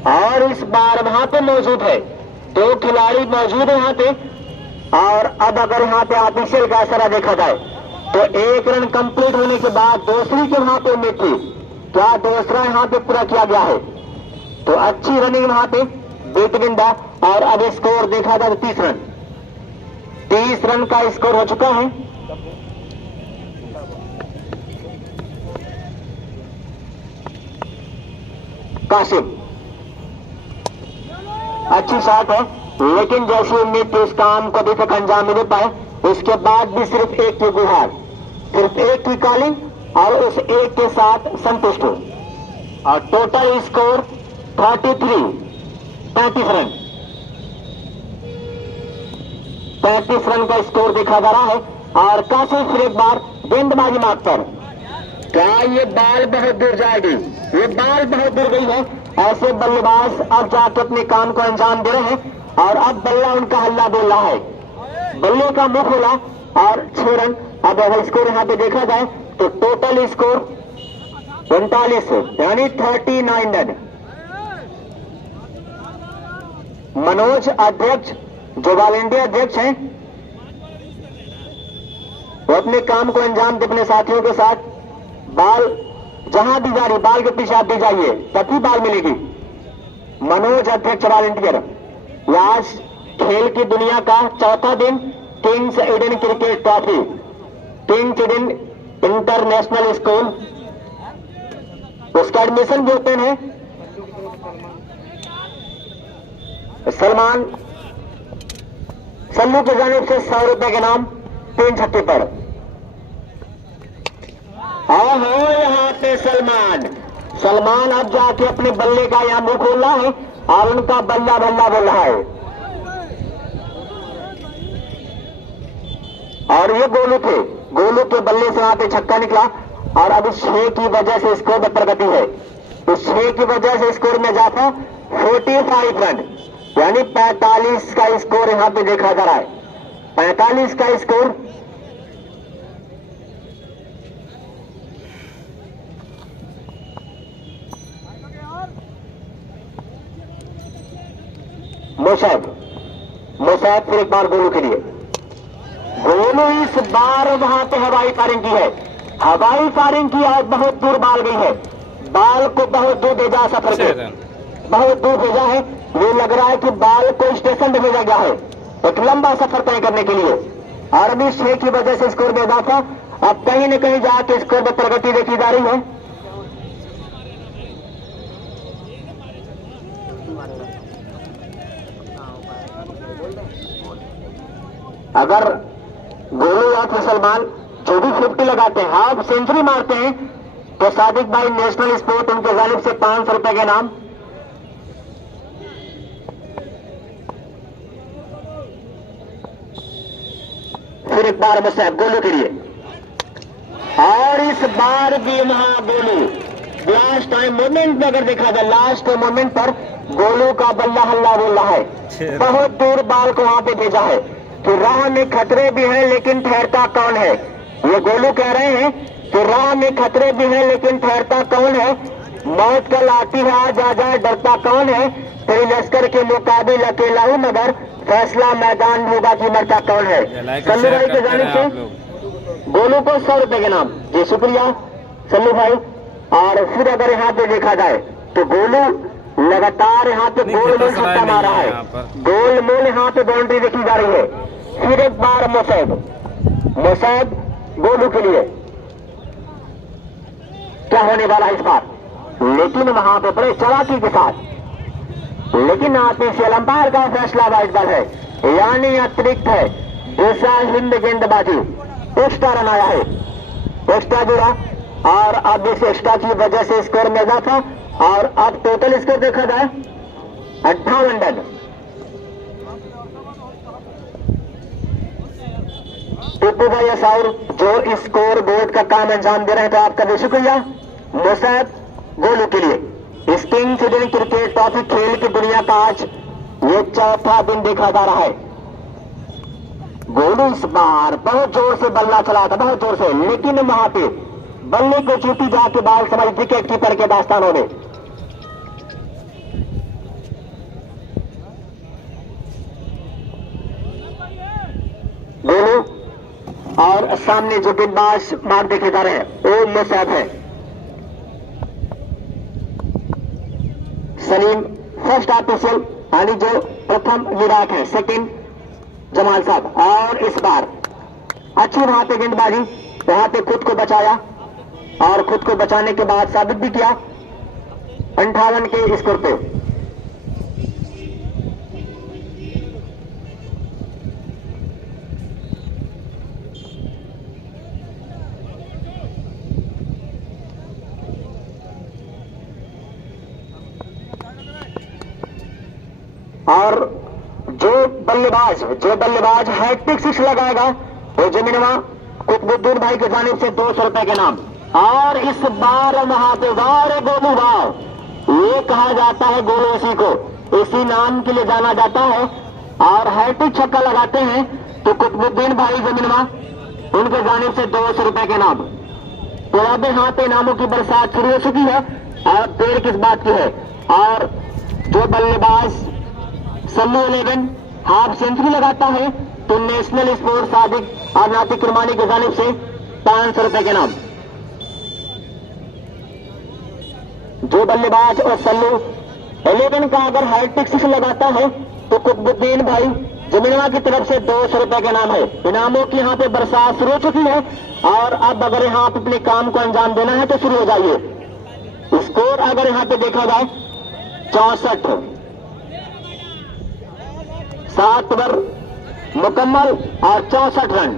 और इस बार वहां पे मौजूद है 2 खिलाड़ी मौजूद है यहाँ पे। और अब अगर यहाँ पे ऑफिशियल का असरा देखा जाए तो 1 रन कंप्लीट होने के बाद दूसरी के वहां पे उम्मीद थी, क्या दूसरा यहाँ पे पूरा किया गया है? तो अच्छी रनिंग वहां पे बेहतरीन दा। और अब स्कोर देखा जाए 30 रन, 30 रन का स्कोर हो चुका है। कासिम अच्छी शॉट है, लेकिन जैसी उम्मीद थी उस काम को अभी तक अंजाम नहीं दे पाए। उसके बाद भी सिर्फ एक की गुहार, सिर्फ एक की कॉलिंग और उस एक के साथ संतुष्ट हो। और टोटल स्कोर 33, 35 रन, 35 रन का स्कोर देखा जा रहा है। और कासिम फिर एक बार गेंदबाजी मार्ग पर, क्या ये बाल बहुत दूर जाएगी? ये बाल बहुत दूर गई है। ऐसे बल्लेबाज अब जाके अपने काम को अंजाम दे रहे हैं। और अब बल्ला उनका हल्ला बोल रहा है, बल्ले का मुंह खोला और 6 रन। अब अगर स्कोर यहाँ पे देखा जाए तो टोटल स्कोर 39 यानी 39 रन। मनोज अध्यक्ष जो वॉलंटियर अध्यक्ष हैं वो अपने काम को अंजाम दे अपने साथियों के साथ। बाल जहां दी जा रही, बाल के पीछे आप दी जाइए, तभी बाल मिलेगी। मनोज अध्यक्ष वॉलंटियर। आज खेल की दुनिया का चौथा दिन Kings Eden cricket trophy, Kings Eden international school, उसका एडमिशन भी ओपन है। सलमान सल्लू की जानिब से 100 रुपए के नाम 3 छक्के पर। ओहो, यहाँ पे सलमान अब जाके अपने बल्ले का यहाँ मुंह खोल रहा है और उनका बल्ला बल्ला बोल रहा है। और ये गोलू के बल्ले से वहां पे छक्का निकला और अब 6 की वजह से स्कोर में प्रगति है। इस 6 की वजह से स्कोर में इजाफा 45 रन, यानी 45 का स्कोर यहां पे देखा जा रहा है। 45 का स्कोर। मुसैब फिर एक बार गोलू के लिए। गोलू इस बार वहां पे हवाई फायरिंग की है, हवाई फायरिंग की और बहुत दूर बाल गई है। बाल को बहुत दूर भेजा, सफर को बहुत दूर भेजा है। ये लग रहा है कि बाल को स्टेशन पे भेजा गया है एक लंबा सफर तय करने के लिए। और अभी 6 की वजह से स्कोर में इजाफा, अब कहीं न कहीं जाके स्कोर में प्रगति देखी जा रही है। अगर गोलू या फिर सलमान जो भी 50 लगाते हैं, हाफ सेंचुरी मारते हैं, तो सादिक भाई नेशनल स्पोर्ट उनके जानिब से 500 रुपए के नाम। फिर एक बार मुसैब गोलू के लिए, और इस बार भी वहां गोलू लास्ट टाइम मोमेंट में अगर देखा जाए, लास्ट मोमेंट पर गोलू का बल्ला हल्ला बोल रहा है। बहुत दूर बाल को वहां पे भेजा है कि राह में खतरे भी हैं लेकिन ठहरता कौन है। ये गोलू कह रहे हैं कि राह में खतरे भी हैं लेकिन ठहरता कौन है। मौत कल आती है आज आ जाए डरता कौन है। तेरी लश्कर के मुकाबिल अकेला हूं मगर फैसला मैदान होगा कि मरता कौन है। सल्लू भाई के जाने से गोलू को 100 रुपए के नाम। जी शुक्रिया सल्लू भाई। और फिर अगर यहाँ पे देखा जाए तो गोलू लगातार यहाँ पे गोल मोल छक्का मारा है, गोल मोल यहाँ पे बाउंड्री देखी जा रही है। फिर एक बार मुसैब गोलू के लिए क्या होने वाला है इस बार, लेकिन वहां पे बड़े चालाकी के साथ, लेकिन आतिशियल अंपायर का फैसला वाइड बॉल है, यानी अतिरिक्त है। दूसरा हिंद गेंदबाजी, एक्स्ट्रा रन आया है, एक्स्ट्रा जुड़ा और अब इस एक्स्ट्रा की वजह से स्कोर में इजाफा। और अब टोटल स्कोर देखा जाए 58 रन। टिप्पू भाई असाउर जो स्कोर बोर्ड का काम अंजाम दे रहे हैं, तो आपका भी शुक्रिया। मुसैब गोलू के लिए इस किंग्स ईडन क्रिकेट ट्रॉफी खेल की दुनिया का आज ये चौथा दिन देखा जा रहा है। गोलू इस बार बहुत जोर से बल्ला चला था, बहुत जोर से, लेकिन वहां पे बल्ले को चूटी जाके बाल समझ विकेट कीपर के दास्तानों ने। गोलू और सामने जो गेंदबाज मार देखे जा रहे हैं वो मुसैब है। सलीम फर्स्ट ऑफिशियल, यानी जो प्रथम विराट है, सेकंड जमाल साहब। और इस बार अच्छी वहां पे गेंदबाजी, वहां पे खुद को बचाया और खुद को बचाने के बाद साबित भी किया 58 के स्कोर पे। और जो बल्लेबाज हैट्रिक 6 लगाएगा वो जमीनवा कुतुबुद्दीन भाई के जानिब से 200 रुपए के नाम। और इस बार वहां पे गोलू वाव, ये कहा जाता है गोलू इसी को, इसी नाम के लिए जाना जाता है। और हैट्रिक छक्का लगाते हैं तो कुतुबुद्दीन भाई जमीनवा उनके जानिब से 200 रुपए के नाम। तो अब यहाँ पे नामों की बरसात शुरू हो चुकी है और देर किस बात की है। और जो बल्लेबाज सल्लू 11 हाफ सेंचुरी लगाता है तो नेशनल स्पोर्ट्स सादिक और नातिक किरमानी की जानिब से 500 रुपए के नाम। जो बल्लेबाज और सल्लू 11 का अगर हैट्रिक सिक्स लगाता है तो कुतुबुद्दीन भाई जमीनवा की तरफ से 200 रुपए के नाम है। इनामों की यहाँ पे बरसात शुरू हो चुकी है और अब अगर यहाँ पे अपने काम को अंजाम देना है तो शुरू हो जाइए। स्कोर अगर यहाँ पे देखा जाए 64, 7 ओवर मुकम्मल और 64 रन।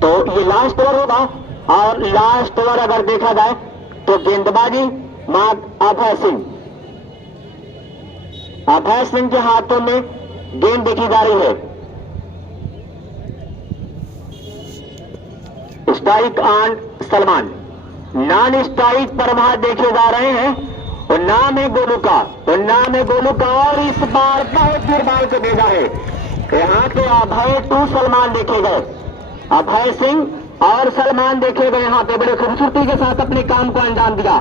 तो ये लास्ट ओवर होगा और लास्ट ओवर अगर देखा जाए तो गेंदबाजी मार्ग अभय सिंह। अभय सिंह के हाथों में गेंद देखी जा रही है। Strike on Salman, non strike पर वहां देखे जा रहे हैं और नाम है गोलू का, और नाम है गोलू का। और इस बार बहुत दूर बाल को भेजा है। यहाँ पे अभय टू सलमान देखे गए, अभय सिंह और सलमान देखे गए। यहाँ पे बड़े खूबसूरती के साथ अपने काम को अंजाम दिया।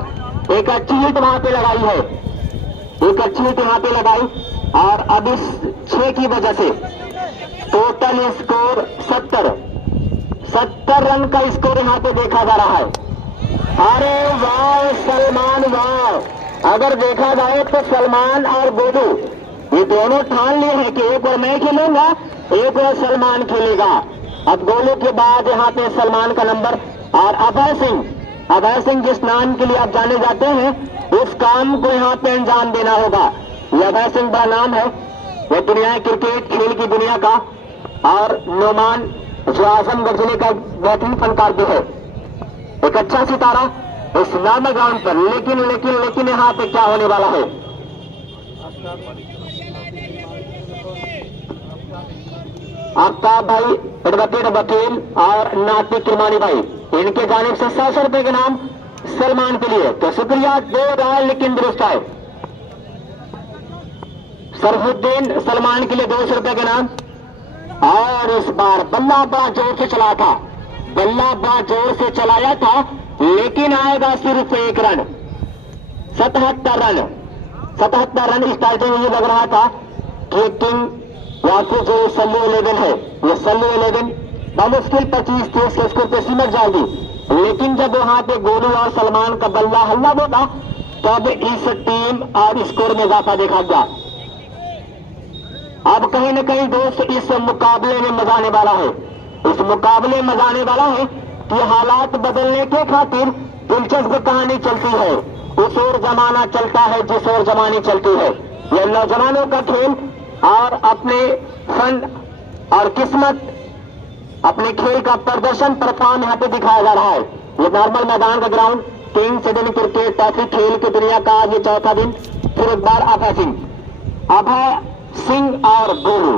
एक अच्छी हिट वहां पे लगाई है, एक अच्छी हिट यहाँ पे लगाई और अब इस 6 की वजह से टोटल स्कोर 70 रन का स्कोर यहाँ पे देखा जा रहा है। अरे वाह सलमान वाह! अगर देखा जाए तो सलमान और गोलू ये दोनों ठान लिए हैं कि एक और मैं खेलूंगा, एक और सलमान खेलेगा। अब गोलू के बाद यहाँ पे सलमान का नंबर और अभय सिंह जिस नाम के लिए आप जाने जाते हैं उस काम को यहाँ पे अंजाम देना होगा। यह अभय सिंह बड़ा नाम है, वह दुनिया क्रिकेट खेल की दुनिया का और नोमान जो आजमगढ़ जिले का बेहतरीन फनकार भी है, एक अच्छा सितारा इस नाम ग्राउंड पर। लेकिन यहाँ पे क्या होने वाला है? आफ्ताब भाई एडवोकेट वकील और नातिक किरमानी भाई, इनके जानिब से 100 रुपए के नाम सलमान के लिए। तो शुक्रिया, 2 राय लेकिन दुरुस्त है। सरफुद्दीन सलमान के लिए 200 रुपए के नाम। और इस बार बल्ला बड़ा जोर से चला था, बल्ला बड़ा जोर से चलाया था, लेकिन आएगा सिर्फ 1 रन। 77 रन इस टाइटल में लग रहा था कि किंग या फिर जो सल्लू 11 है, ये सल्लू 11 बमुश्किल 25-30 के स्कोर पे सिमट जाएगी। लेकिन जब वहां पे गोलू और सलमान का बल्ला हल्ला होगा तब इस टीम और स्कोर में इजाफा देखा गया। अब कहीं न कहीं दोस्त इस मुकाबले में मजा आने वाला है, इस मुकाबले में मजा आने वाला है कि हालात बदलने के खातिर दिलचस्प कहानी चलती है। उस ओर जमाना चलता है जिस ओर जमानी चलती है। यह नौजवानों का खेल और अपने फन और किस्मत, अपने खेल का प्रदर्शन परफॉर्म यहाँ पे दिखाया जा रहा है। ये नॉर्मल मैदान का ground Kings Indian cricket trophy खेल की दुनिया का आज ये 4था दिन। फिर एक बार अभय सिंह और गोलू।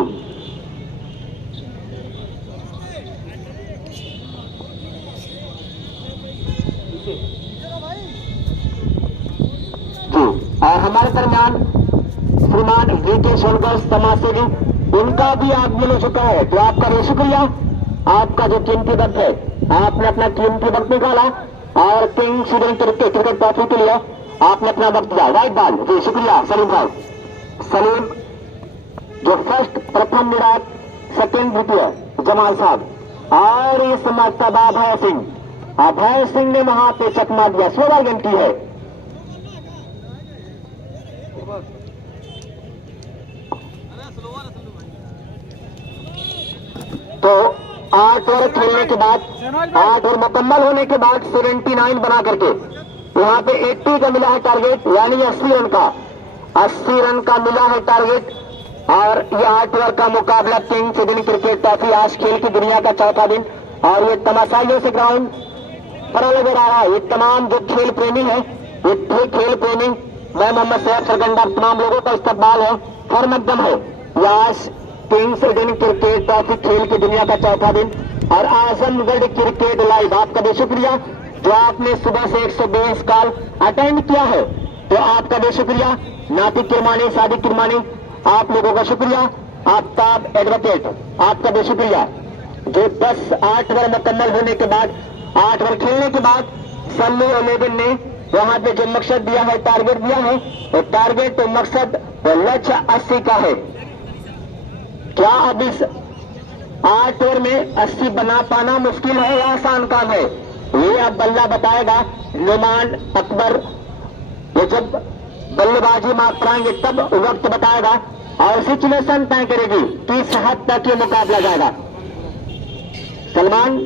जी, और हमारे दरमियान श्रीमान वीके शंकर समाजसेवी, उनका भी आगमन हो चुका है। तो आपका भी शुक्रिया, आपका जो कीमती वक्त है, आपने अपना कीमती वक्त निकाला और किंग्स इंडियन क्रिकेट ट्रॉफी के लिए आपने अपना वक्त दिया। राइट बॉल जी, शुक्रिया सलीम भाई। सलीम जो फर्स्ट प्रथम विराट, सेकेंड द्वितीय जमाल साहब, और इस मर्तबा अभय सिंह ने वहां पे चकमा दिया। 16 गेंद की है। तो 8 ओवर खेलने के बाद, 8 ओवर मुकम्मल होने के बाद 79 बना करके यहाँ पे 80 का मिला है टारगेट, यानी 80 रन का, 80 रन का मिला है टारगेट। और ये 8 ओवर का मुकाबला किंग्स इंडियन क्रिकेट ट्रॉफी आज खेल की दुनिया का 4था दिन। और ये तमाशाइयों से ग्राउंड पर नजर आ रहा है। ये तमाम जो खेल प्रेमी है, ये खेल प्रेमी, मैं मोहम्मद सैयद सरगंडा, तमाम लोगों का इस्तकबाल है, फर्म एकदम है। ये आज किंग्स इंडियन क्रिकेट ट्रॉफी खेल की दुनिया का 4था दिन और आजमगढ़ क्रिकेट लाइव। आपका भी शुक्रिया जो आपने सुबह से 120 कॉल अटेंड किया है, तो आपका भी शुक्रिया। नातिक किरमानी, सादिक किरमानी, आप लोगों का शुक्रिया। आफ्ताब एडवोकेट, आपका भी शुक्रिया जो 8 ओवर मुकम्मल होने के बाद, 8 ओवर खेलने के बाद सल्लू 11 ने वहां पे जो मकसद दिया है, टारगेट दिया है, वो टारगेट तो मकसद वो लक्ष्य 80 का है। क्या अब इस 8 ओवर में 80 बना पाना मुश्किल है या आसान काम है, ये अब बल्ला बताएगा। नुमान अकबर ये जब बल्लेबाजी मार पाएंगे तब वक्त बताएगा और सिचुएशन तय करेगी किस हद तक ये मुकाबला जाएगा। सलमान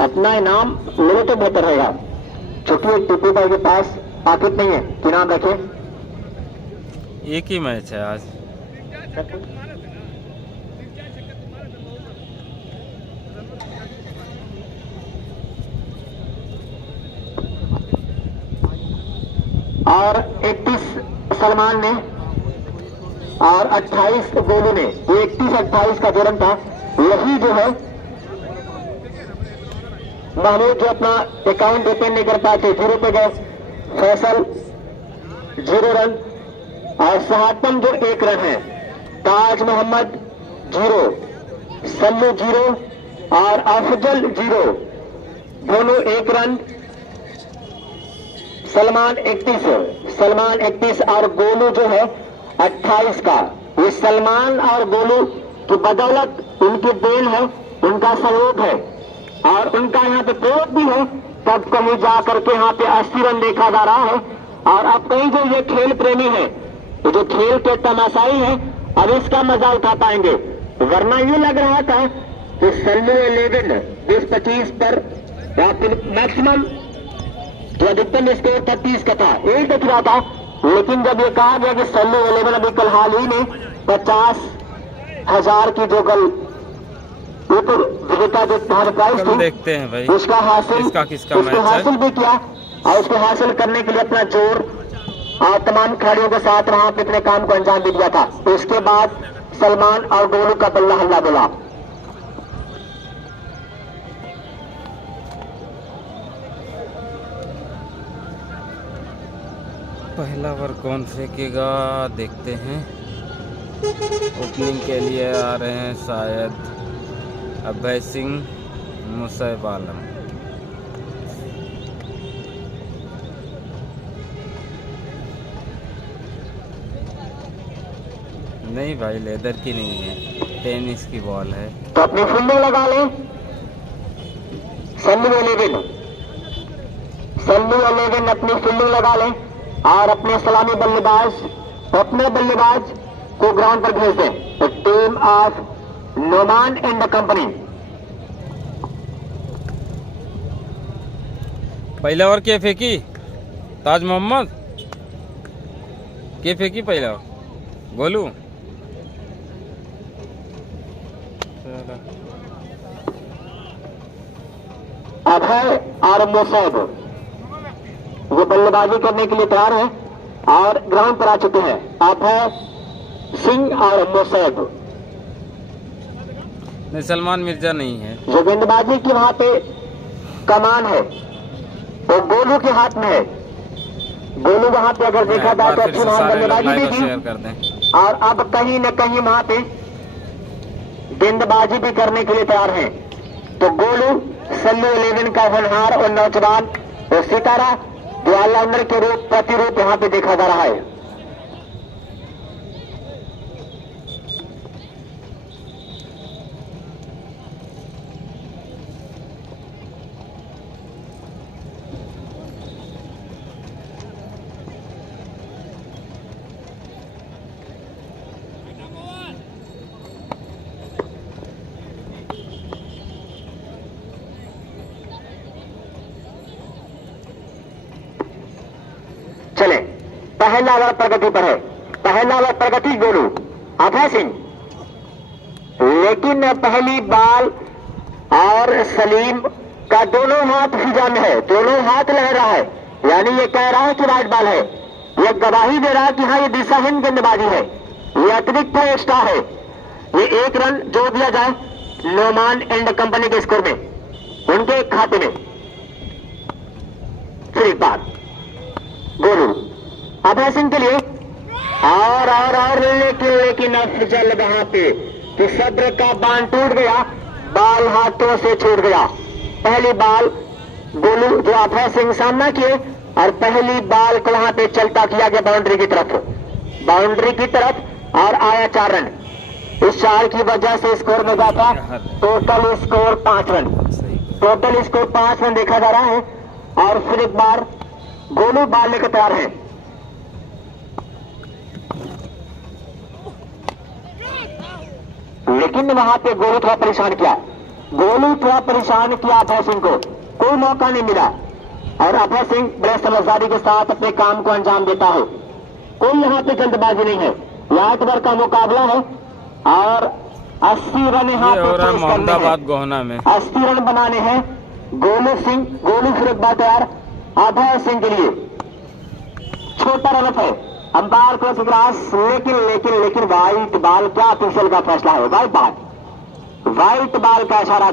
अपना इनाम ले तो बेहतर रहेगा, क्योंकि टीपू भाई के पास ताकत नहीं है कि नाम रखे। एक ही मैच है आज। और 31 सलमान ने और 28 गोलू ने, ये 31-28 का जोरन था। यही जो है महमूद जो अपना अकाउंट ओपन नहीं कर पाते, 0 पे गए। फैसल 0 रन और सहातम जो 1 रन है। ताज मोहम्मद 0, सल्लू 0 और अफजल 0, दोनों 1 रन। सलमान 31 और गोलू जो है 28 का। ये सलमान और गोलू की बदौलत उनकी देन है, उनका सहयोग है और उनका यहाँ पे प्रयोग भी है। तब कहीं जा करके यहाँ पे 80 रन देखा जा रहा है। और अब कहीं जो ये खेल प्रेमी है, ये जो खेल के तमाशाई है, अब इसका मजा उठा पाएंगे। वरना ये लग रहा था कि सल्लू 11 20-25 पर या फिर मैक्सिमम जो अधिकतम स्कोर था 30 का था, यही दिख रहा था। लेकिन जब ये कहा गया कि सल्लू 11 अभी कल हाल ही में 50,000 की जो कल ऊपर विजेता जो प्राइज थी, देखते हैं भाई उसका हासिल किसका हासिल भी किया और उसको हासिल करने के लिए अपना जोर और तमाम खिलाड़ियों के साथ वहां पे अपने काम को अंजाम भी दिया था। उसके बाद सलमान और गोलू का बल्ला हल्ला बोला। पहला ओवर कौन फेंकेगा देखते हैं। ओपनिंग के लिए आ रहे हैं शायद अभय सिंह, मुसैब आलम। नहीं भाई, लेदर की नहीं है, टेनिस की बॉल है। तो अपनी फील्डिंग लगा लें। सल्लू 11 अपनी फील्डिंग लगा लें और अपने सलामी बल्लेबाज, अपने बल्लेबाज को ग्राउंड पर भेज दें। Team of Noman and company. पहला ओवर क्या फेंकी? ताज मोहम्मद क्या फेंकी पहला? गोलू अभय और मुसैब वो बल्लेबाजी करने के लिए तैयार है और ग्राउंड पर आ चुके हैं। अभय सिंह और मुसैब। नहीं, सलमान मिर्जा नहीं है। जो गेंदबाजी की वहां पे कमान है वो गोलू के हाथ में है। गोलू वहां पे अगर देखा जाए तो अच्छी वहां बल्लेबाजी भी की और अब कहीं न कहीं वहां पे गेंदबाजी भी करने के लिए तैयार है। तो गोलू सल्लू 11 का होनहार और नौजवान और सितारा जो ऑलराउंडर के रूप प्रतिरूप यहाँ पे देखा जा रहा है। चले, पहला ओवर प्रगति पर है। पहला ओवर प्रगति गोलू, अभय सिंह। लेकिन पहली बॉल और सलीम का दोनों हाथ फिजा में है, दोनों हाथ लहरा है, यानी ये कह रहा है कि राइट बॉल है। ये गवाही दे रहा है कि हाँ ये दिशाहीन गेंदबाजी है, ये अतिरिक्त एक्स्ट्रा है। ये 1 रन जोड़ दिया जाए नोमान एंड कंपनी के स्कोर में, उनके खाते में। फिर एक बार गोलू अभय सिंह के लिए और लेकिन अफजल वहां पे कि सब्र का बांध टूट गया, बाल हाथों से छूट गया। पहली बाल गोलू जो अभय सिंह सामना किए और पहली बॉल को वहां पे चलता किया गया बाउंड्री की तरफ और आया 4 रन। इस 4 की वजह से स्कोर में जाता total score 5 run. Total score 5 run देखा जा रहा है। और फिर एक बार गोलू बॉल लेकर तैयार है। लेकिन वहां पे गोलू थोड़ा परेशान किया अभय सिंह को, कोई मौका नहीं मिला और अभय सिंह बड़े समझदारी के साथ अपने काम को अंजाम देता है। कोई यहाँ पे जल्दबाजी नहीं है। 8 ओवर का मुकाबला है और 80 रन यहाँ पे मोहम्मदाबाद गोहना में 80 रन बनाने हैं। गोलू फिर एक बार तैयार अभय सिंह के लिए। छोटा रन है, अंपायर को ग्रास, लेकिन व्हाइट बॉल, क्या ऑफिशियल का फैसला है? व्हाइट बॉल का इशारा आ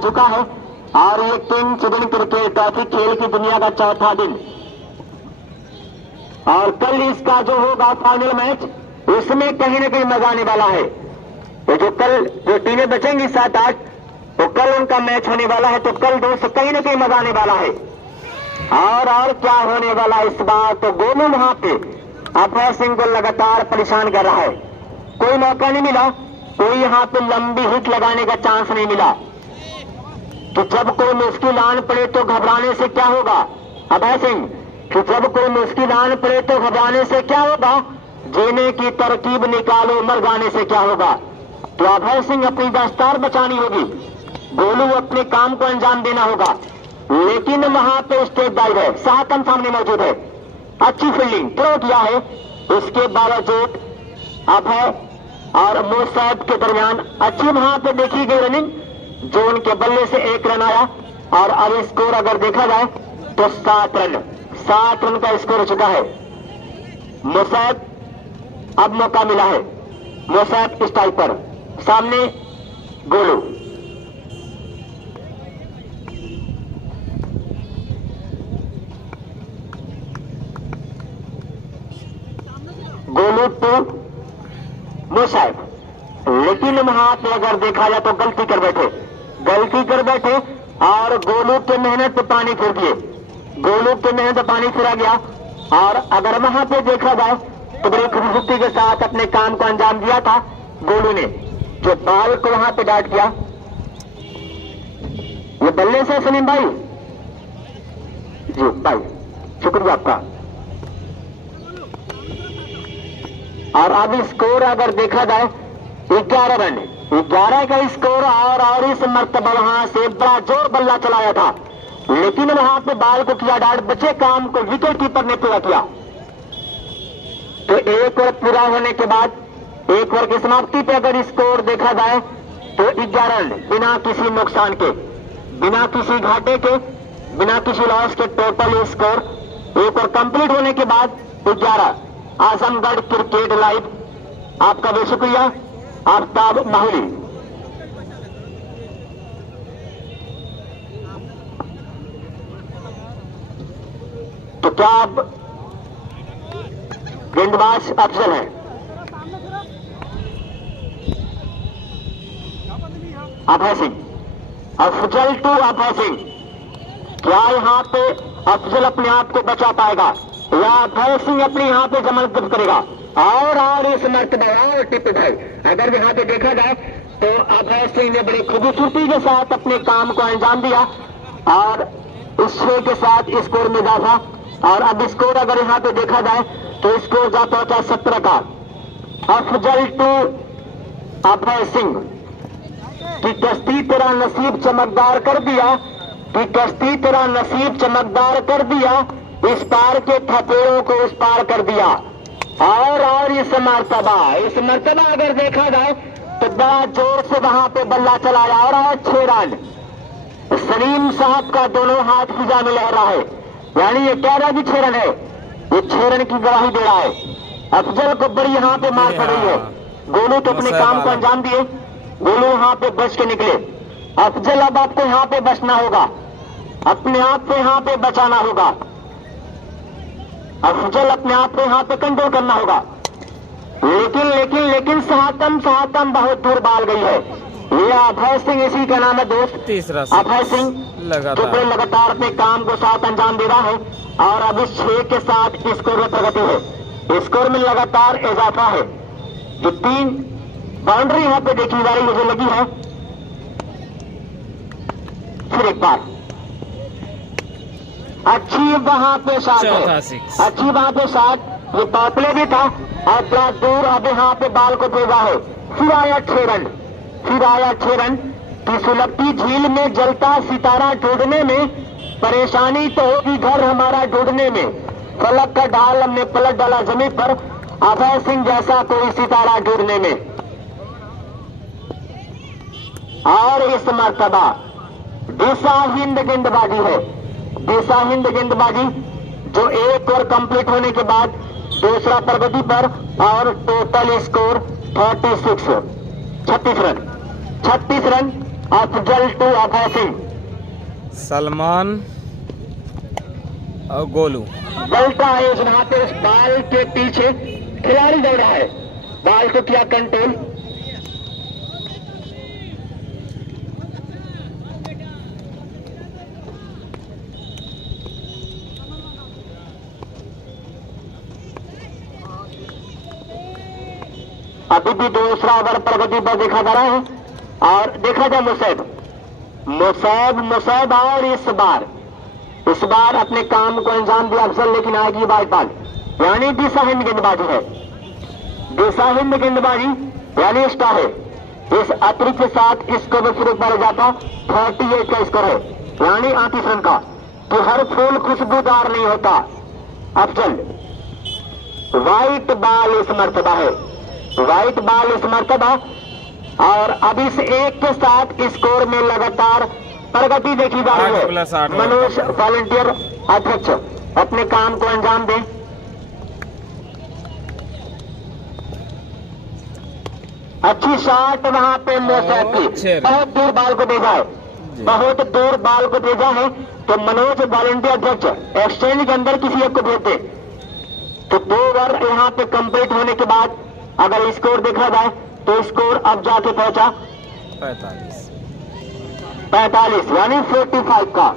चुका है। और ये किंग्स इलेवन क्रिकेट ट्रॉफी खेल की दुनिया का चौथा दिन और कल इसका जो होगा फाइनल मैच, उसमें कहीं ना कहीं मजा आने वाला है। तो जो टीमें बचेंगी 7-8, तो कल उनका मैच होने वाला है। तो कल दोस्तों कहीं ना कहीं मजा आने वाला है। और क्या होने वाला इस बार? तो गोलू वहां पे अभय सिंह को लगातार परेशान कर रहा है। कोई मौका नहीं मिला, कोई यहाँ पे लंबी हिट लगाने का चांस नहीं मिला। तो जब कोई मुश्किल आन पड़े तो घबराने से क्या होगा अभय सिंह? कि जब कोई मुश्किल आन पड़े तो घबराने से क्या होगा? जीने की तरकीब निकालो, मर जाने से क्या होगा? तो अभय सिंह अपनी दस्तार बचानी होगी, गोलू अपने काम को अंजाम देना होगा। लेकिन वहां पे स्टेट डाइव है, साहकम सामने मौजूद है, अच्छी फील्डिंग थ्रो किया है। उसके बावजूद अभय और मुसैब के दरमियान अच्छी वहां पे देखी गई रनिंग। जोन के बल्ले से 1 रन आया और अब स्कोर अगर देखा जाए तो 7 रन का स्कोर हो चुका है। मुसैब अब मौका मिला है, मुसैब स्ट्राइक पर, सामने गोलू। गोलू टू मुसैब। लेकिन वहां पे अगर देखा जाए तो गलती कर बैठे और गोलू के मेहनत पे पानी फिर दिए। गोलू के मेहनत पे पानी फिरा गया। और अगर वहां पे देखा जाए तो बड़ी खूबसूरती के साथ अपने काम को अंजाम दिया था गोलू ने, जो बॉल को वहां पे डाट किया। ये बल्ले से सलीम भाई जी, भाई शुक्रिया आपका। और अब स्कोर अगर देखा जाए 11 रन, 11 का स्कोर। और इस मर्तबा वहां से बड़ा जोर बल्ला चलाया था, लेकिन वहां पे बॉल को किया डाट, बचे काम को विकेट कीपर ने पूरा किया। तो 1 ओवर पूरा होने के बाद 1 ओवर की समाप्ति पे अगर स्कोर देखा जाए तो 11 रन, बिना किसी नुकसान के, बिना किसी घाटे के, बिना किसी लॉस के टोटल स्कोर 1 ओवर कंप्लीट होने के बाद 11। आजमगढ़ क्रिकेट लाइव आपका भी शुक्रिया, आफ्ताब माहौली। तो क्या अब गेंदबाज अफजल है? अभय सिंह, अफजल टू अभय सिंह। क्या यहाँ पे अफजल अपने आप को बचा पाएगा या अभय सिंह अपनी यहाँ पे जमानत करेगा? और इस मर्तबा और टिप भाई अगर यहाँ पे देखा जाए तो अभय सिंह ने बड़ी खूबसूरती के साथ अपने काम को अंजाम दिया और इस के साथ स्कोर में जा था। और अब स्कोर अगर यहाँ पे देखा जाए तो स्कोर जा पहुंचा 17 का। अफजल टू अभय सिंह की कश्ती तेरा नसीब चमकदार कर दिया, कि कश्ती तेरा नसीब चमकदार कर दिया, इस पार के थपेड़ों को उस पार कर दिया। और इस मर्तबा अगर देखा जाए तो बड़ा जोर से वहां पे बल्ला चलाया और 6 रन। सलीम साहब का दोनों हाथ फिजा में लहरा है, यानी ये कह रहा है कि 6 रन है, ये 6 रन की गवाही दे रहा है। अफजल को बड़ी यहाँ पे मार पड़ रही है। गोलू तो अपने काम को अंजाम दिए, गोलू यहाँ पे बच के निकले। अफजल अब आपको यहाँ पे बचना होगा, अपने आप को यहाँ पे बचाना होगा। अफजल अपने आप को यहाँ पे कंट्रोल करना होगा। लेकिन साहकम बहुत दूर बाल गई है। अभय सिंह इसी का नाम है दोस्त। तीसरा अभय सिंह लगातार लगातार अपने काम को साथ अंजाम दे रहा है और अभी 6 के साथ स्कोर में प्रगति है। स्कोर में लगातार इजाफा है। जो 3 बाउंड्री यहाँ पे देखी जा रही मुझे लगी है। फिर एक बार अच्छी वहां पे शॉट है, अच्छी वहां पे शॉट। ये टॉपले भी था और थोड़ा दूर अब यहाँ पे बाल को भेजा है। फिर आया 6 रन, फिर आया 6 रन। कि सुलगती झील में जलता सितारा ढूंढने में परेशानी तो होगी घर हमारा ढूंढने में। फलक का ढाल हमने पलट डाला जमीन पर अभय सिंह जैसा कोई सितारा ढूंढने में। और इस मर्तबा दिशाहीन गेंदबाजी है, दिशाहीन गेंदबाजी जो एक ओवर कंप्लीट होने के बाद दूसरा प्रगति पर और total score 36 run. 36 run Afzal to Abhay Singh. Salman और गोलू बल्टा है उस वहां पे उस बाल के पीछे खिलाड़ी दौड़ रहा है। बाल को किया कंट्रोल। अभी भी दूसरा ओवर प्रगति पर देखा जा रहा है और देखा जाए मुसैब और इस बार अपने काम को अंजाम दिया अफजल, लेकिन आएगी बाल यानी दिशाहीन गेंदबाजी है। दिशाहीन गेंदबाजी यानी स्टार है। इस अतिरिक्त के साथ इसको भी फिर एक बार जाता 38 का स्कोर है यानी 38 रन का। तो हर फूल खुशबूदार नहीं होता। अफजल व्हाइट बाल इस मर्तबा है, व्हाइट बाल इस मर्तबा। और अब इस एक के साथ स्कोर में लगातार प्रगति देखी जा रही है। मनोज वॉलंटियर अध्यक्ष अपने काम को अंजाम दें। अच्छी शॉट वहां पे मोसैब की बहुत दूर बाल को भेजा है, बहुत दूर बाल को भेजा है। तो मनोज वॉलंटियर अध्यक्ष एक्सचेंज के अंदर किसी एक को भेजते तो 2 ओवर यहाँ पे कंप्लीट होने के बाद अगर स्कोर देखा जाए तो स्कोर अब जाके पहुंचा 45 यानी 45 का।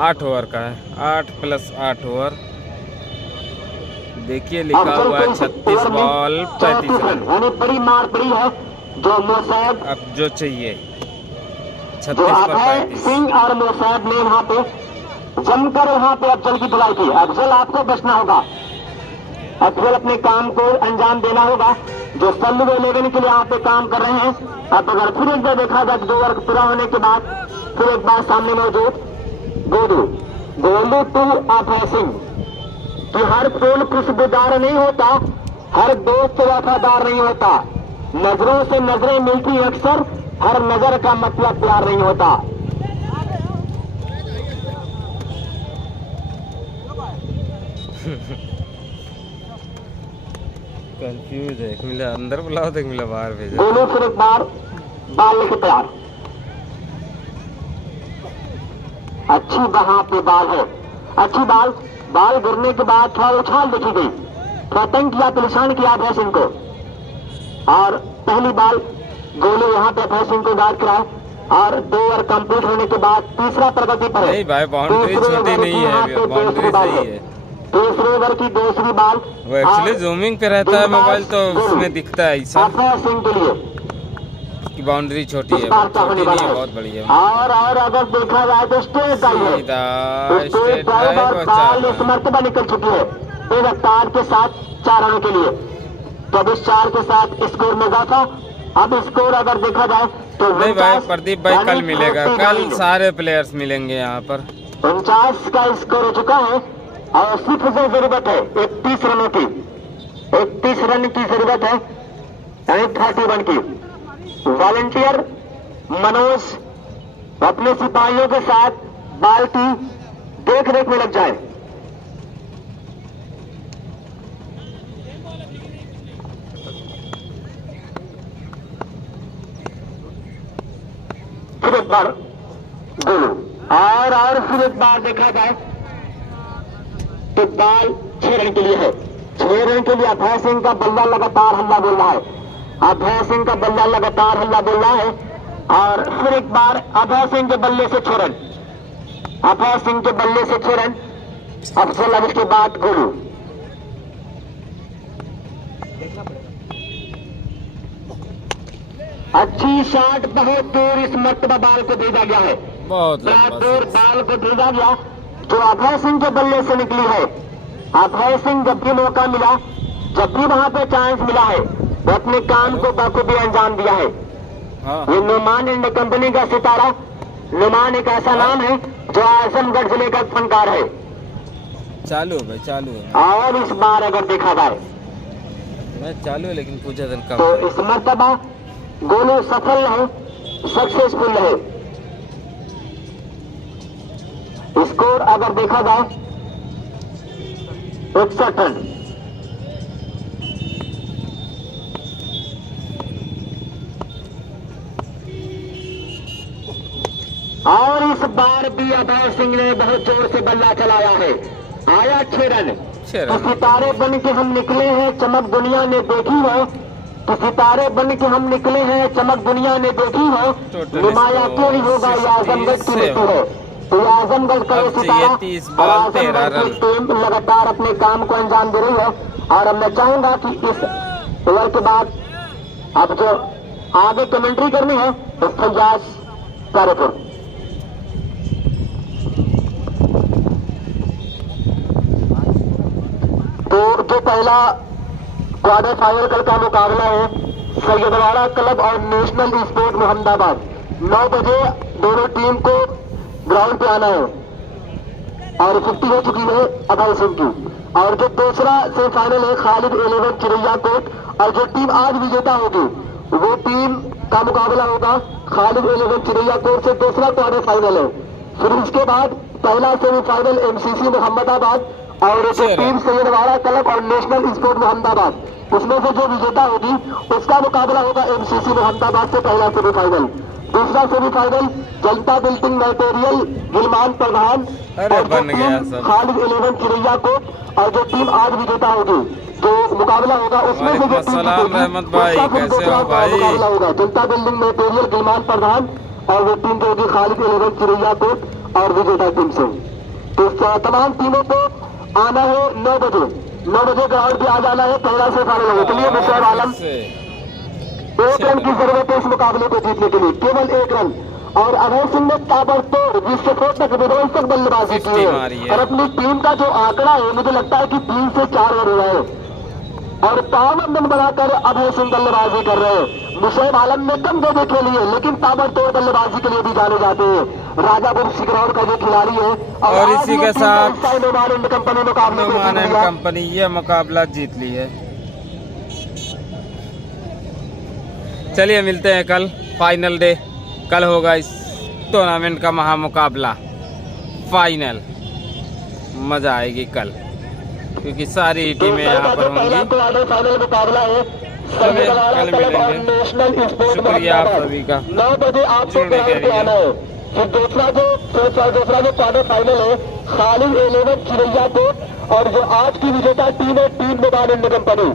8 ओवर का है, 8 + 8 ओवर। देखिए लिखा हुआ है 36 बॉल 35 रन। यानी बड़ी मार पड़ी है जो मोसैब अब जो चाहिए 36 जो पर अभय 35। सिंह और मोसैब ने यहाँ पे जमकर यहाँ पे अफजल की धुलाई की। अफजल आपको बचना होगा, अफजल अपने काम को अंजाम देना होगा। जो सल्लू 11 के लिए यहाँ पे काम कर रहे हैं। अब अगर फिर एक बार देखा जाए 2 ओवर पूरा होने के बाद फिर एक बार सामने मौजूद गोलू टू अभय सिंह। कि हर फूल खुशबूदार नहीं होता, हर दोस्त वफादार नहीं होता। नजरों से नजरें मिलती अक्सर, हर नजर का मतलब प्यार नहीं होता। कंफ्यूज है, एक मिला अंदर बुलाओ तो एक मिला बाहर भेजो। गोलू फिर एक बार बाल लेके तैयार। अच्छी वहां पे बाल है, अच्छी बाल गिरने के बाद थोड़ा उछाल देखी गई, थोड़ा तंग किया, परेशान किया अभय सिंह को। और पहली बाल गोलू यहाँ पे अभय सिंह को गार्ड कराए और 2 ओवर कंप्लीट होने के बाद तीसरा प्रगति पर है। नहीं भाई बाउंड्री छोटी नहीं है, बाउंड्री सही है। दूसरे ओवर की दूसरी बाल वो एक्चुअली जूमिंग पे रहता है मोबाइल तो उसमें दिखता है ऐसा अभय सिंह के लिए कि बाउंड्री छोटी है, छोटी नहीं है, बहुत बड़ी है। और अगर देखा जाए तो स्टेट ड्राइव है, स्टेट ड्राइव और बाल इस मर्तबा निकल चुकी है एक रफ्तार के साथ 4 रनों के लिए। तो अब इस 4 के साथ स्कोर में इजाफा। अब स्कोर अगर देखा जाए तो नहीं भाई प्रदीप भाई कल मिलेगा, कल सारे प्लेयर्स मिलेंगे यहाँ पर। 49 का स्कोर हो चुका है और सिर्फ जो जरूरत है 31 रनों की, 31 रन की जरूरत है यानी 31 की। वॉलंटियर मनोज अपने सिपाहियों के साथ बाल की देख रेख में लग जाए। फिर एक बार गोलू और फिर एक बार देखा जाए तो बाल 6 रन के लिए है। 6 रन के लिए अभय सिंह का बल्ला लगातार हमला बोल रहा है। अभय सिंह का बल्ला लगातार हल्ला बोल रहा है और फिर एक बार अभय सिंह के बल्ले से 6 रन, अभय सिंह के बल्ले से 6 रन। अफजल अब इसके बाद गोलू। अच्छी शॉट बहुत दूर इस मर्तबा बाल को भेजा गया है, बहुत दूर बाल को भेजा गया जो अभय सिंह के बल्ले से निकली है। अभय सिंह जब भी मौका मिला, जब भी वहां पे चांस मिला है, वो अपने काम को बखूबी अंजाम दिया है। ये नुमान एंड कंपनी का सितारा, नुमान एक ऐसा नाम है जो आजमगढ़ जिले का फनकार है। चालू है भाई, चालू है। और इस बार अगर देखा जाए मैं चालू है लेकिन पूछा दिन कम तो इस मर्तबा गोलू सफल है, सक्सेसफुल है। स्कोर अगर देखा जाए 61 रन। और इस बार भी अभय सिंह ने बहुत जोर से बल्ला चलाया है, आया 6 रन। तो सितारे बन के हम निकले हैं, चमक दुनिया ने देखी है। तो सितारे बन के हम निकले हैं, चमक दुनिया ने देखी है। नुमाया क्यों नहीं होगा, ये आजमगढ़ की नीति है। तो ये आजमगढ़ का ये सितारा और आजमगढ़ की टीम लगातार अपने काम को अंजाम दे रही है। और अब मैं चाहूंगा कि इस ओवर के बाद अब जो आगे कमेंट्री करनी है तो फैयाज तारेपुर। तो जो पहला क्वार्टर फाइनल कल का मुकाबला है सैयदवाड़ा क्लब और नेशनल स्पोर्ट मोहम्मदाबाद, 9 बजे दोनों टीम को ग्राउंड पे आना है और 50 हो चुकी है अभय सिंह की। और जो दूसरा सेमीफाइनल है खालिद 11 चिरैया कोट, और जो टीम आज विजेता होगी वो टीम का मुकाबला होगा खालिद 11 चिरैया कोट से। दूसरा क्वार्टर फाइनल है। फिर उसके बाद पहला सेमीफाइनल एमसीसी मोहम्मदाबाद और जो टीम सैयदवाड़ा क्लब और नेशनल स्पोर्ट मोहम्मदाबाद, उसमें से जो विजेता होगी उसका मुकाबला होगा एमसीसी मोहम्मदाबाद से पहला सेमीफाइनल। दूसरा सेमीफाइनल जनता बिल्डिंग मटेरियल गिलमान प्रधान और खालिद 11 चिरैया को, और जो टीम आज विजेता होगी जो मुकाबला होगा उसमें से जो टीम मुकाबला होगा जनता बिल्डिंग मटेरियल गिलमान प्रधान और वो टीम जो होगी खालिद 11 चिरैया कोट और विजेता टीम से। तो तमाम टीमों को आना है 9 बजे ग्राउंड पे आ जाना है, पहला से फाइनल होगा। चलिए मुशर्रफ आलम 1 रन की जरूरत है इस मुकाबले को जीतने के लिए, केवल 1 रन। और अभय सिंह ने ताबड़तोड़ विस्फोट तक विध्वंसक बल्लेबाजी की है और अपनी टीम का जो आंकड़ा है मुझे लगता है कि 3 से 4 ओवर हुआ है और 52 रन बनाकर अभय सिंह बल्लेबाजी कर रहे हैं। मुशर्रफ आलम ने कम गजे खेली है लेकिन ताबड़तोड़ बल्लेबाजी के लिए भी जाने जाते हैं। राजापुर सिकरौर का जो खिलाड़ी है और इसी के साथ नुमान एंड कंपनी मुकाबले कंपनी ये मुकाबला जीत ली है। चलिए मिलते हैं कल, फाइनल डे कल होगा इस टूर्नामेंट का महामुकाबला फाइनल। मजा आएगी कल क्योंकि सारी टीमें यहाँ पर होंगी। फाइनल मुकाबला है कल मिलेंगे। शुक्रिया आप सभी का 9 बजे आपको ग्राउंड पे आना है। फिर दूसरा जो क्वार्टर फाइनल है खालिद 11 चिरैया को और जो आज की विजेता टीम है टीम नुमान एंड कंपनी।